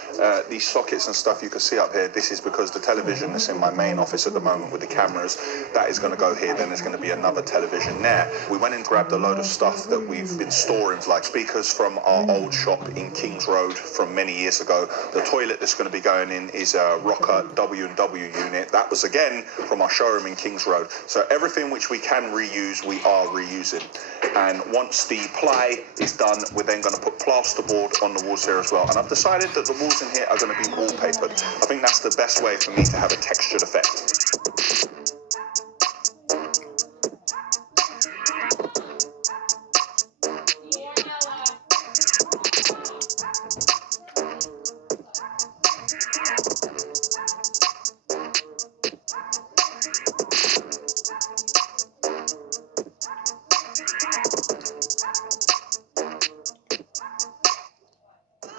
These sockets and stuff you can see up here, this is because the television that's in my main office at the moment with the cameras, that is going to go here, then there's going to be another television there. We went and grabbed a load of stuff that we've been storing, like speakers from our old shop in Kings Road from many years ago. The toilet that's going to be going in is a Rocker W&W unit. That was again from our showroom in Kings Road. So everything which we can reuse, we are reusing. And once the ply is done, we're then going to put plasterboard on the walls here as well. And I've decided that the walls in here are going to be wallpapered. I think that's the best way for me to have a textured effect.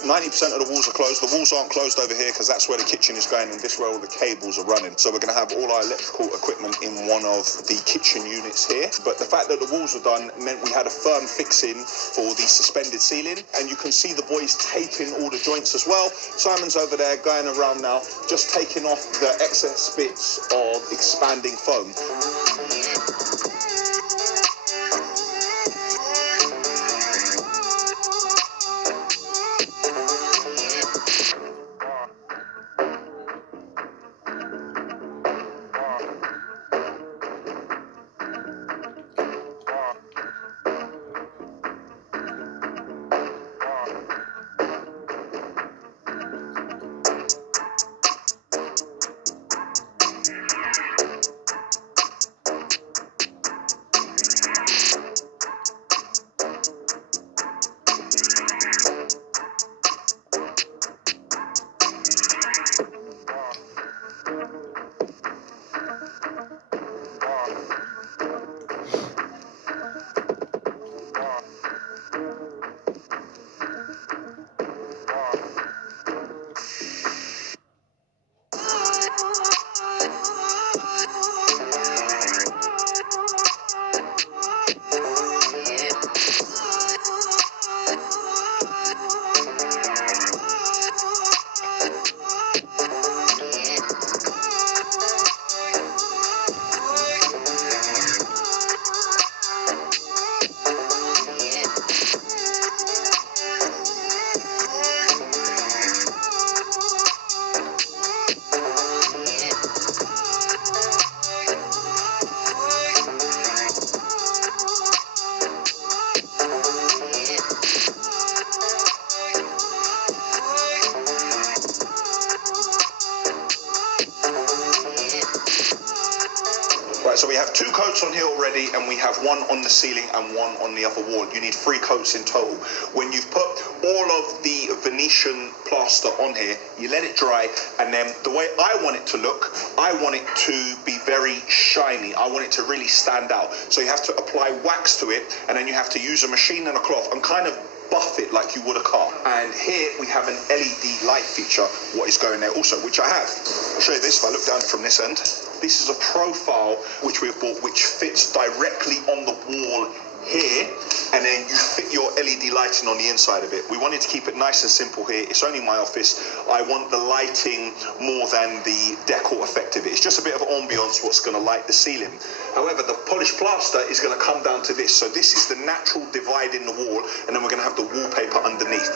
90% of the walls are closed. The walls aren't closed over here because that's where the kitchen is going and this is where all the cables are running. So we're going to have all our electrical equipment in one of the kitchen units here. But the fact that the walls are done meant we had a firm fixing for the suspended ceiling. And you can see the boys taping all the joints as well. Simon's over there going around now, just taking off the excess bits of expanding foam. Right, so we have 2 coats on here already, and we have 1 on the ceiling and 1 on the other wall. You need 3 coats in total. When you've put all of the Venetian plaster on here, you let it dry, and then the way I want it to look, I want it to be very shiny. I want it to really stand out. So you have to apply wax to it, and then you have to use a machine and a cloth and kind of buff it like you would a car. And here we have an LED light feature, what is going there also, which I have. I'll show you this if I look down from this end. This is a profile which we've bought, which fits directly on the wall here, and then you fit your LED lighting on the inside of it. We wanted to keep it nice and simple here. It's only my office. I want the lighting more than the decor effect of it. It's just a bit of ambience what's going to light the ceiling. However, the polished plaster is going to come down to this. So this is the natural divide in the wall, and then we're going to have the wallpaper underneath.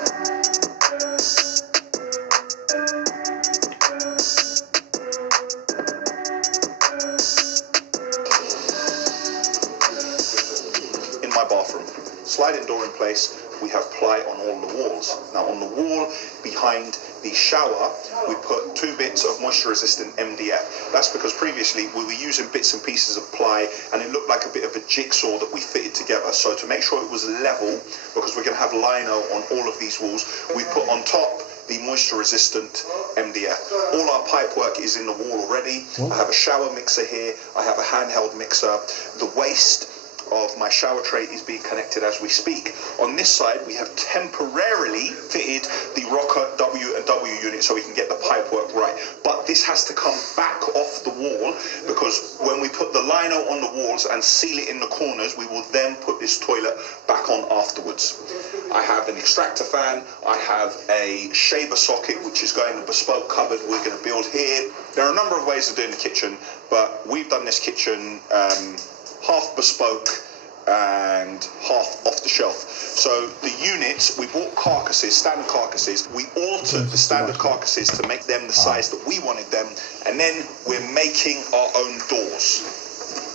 My bathroom. Sliding door in place, we have ply on all the walls. Now on the wall behind the shower, we put 2 bits of moisture resistant MDF. That's because previously we were using bits and pieces of ply, and it looked like a bit of a jigsaw that we fitted together. So to make sure it was level, because we're going to have lino on all of these walls, we put on top the moisture resistant MDF. All our pipe work is in the wall already. I have a shower mixer here. I have a handheld mixer. The waste of my shower tray is being connected as we speak. On this side, we have temporarily fitted the rocker W&W unit so we can get the pipe work right. But this has to come back off the wall, because when we put the lino on the walls and seal it in the corners, we will then put this toilet back on afterwards. I have an extractor fan. I have a shaver socket, which is going in a bespoke cupboard we're going to build here. There are a number of ways of doing the kitchen, but we've done this kitchen half bespoke and half off the shelf. So the units, we bought carcasses, standard carcasses. We altered the standard carcasses to make them the size that we wanted them, and then we're making our own doors.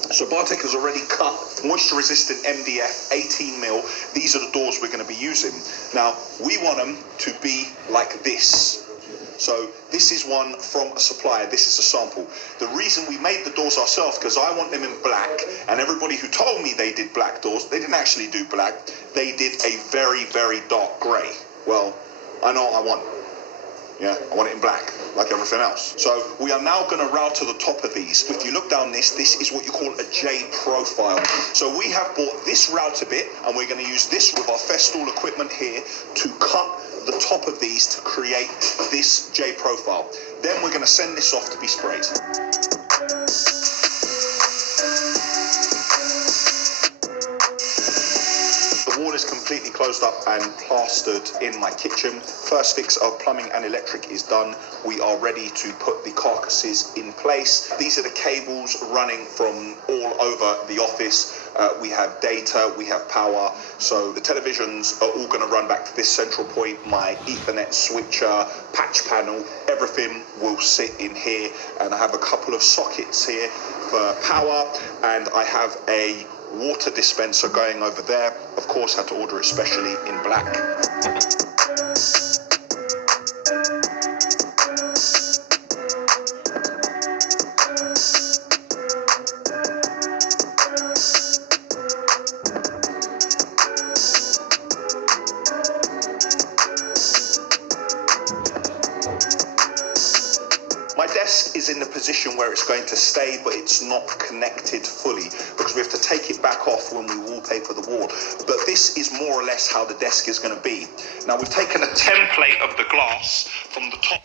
So Bartek has already cut moisture resistant MDF 18 mil. These are the doors we're going to be using. Now we want them to be like this. So this is one from a supplier. This is a sample. The reason we made the doors ourselves, because I want them in black, and everybody who told me they did black doors, they didn't actually do black. They did a very, very dark grey. Well, I know what I want. Yeah, I want it in black, like everything else. So we are now going to route to the top of these. If you look down this is what you call a J profile. So we have bought this router bit, and we're going to use this with our Festool equipment here to cut the top of these to create this J profile. Then we're going to send this off to be sprayed. The wall is completely closed up and plastered in my kitchen. First fix of plumbing and electric is done. We are ready to put the carcasses in place. These are the cables running from all over the office. We have data, we have power. So the televisions are all going to run back to this central point. My Ethernet switcher, patch panel, everything will sit in here. And I have a couple of sockets here for power, and I have a water dispenser going over there. Of course, had to order it specially in black. My desk is in the position where it's going to stay, but it's not connected fully because we have to take it back off when we wallpaper the wall. But this is more or less how the desk is going to be. Now we've taken a template of the glass from the top.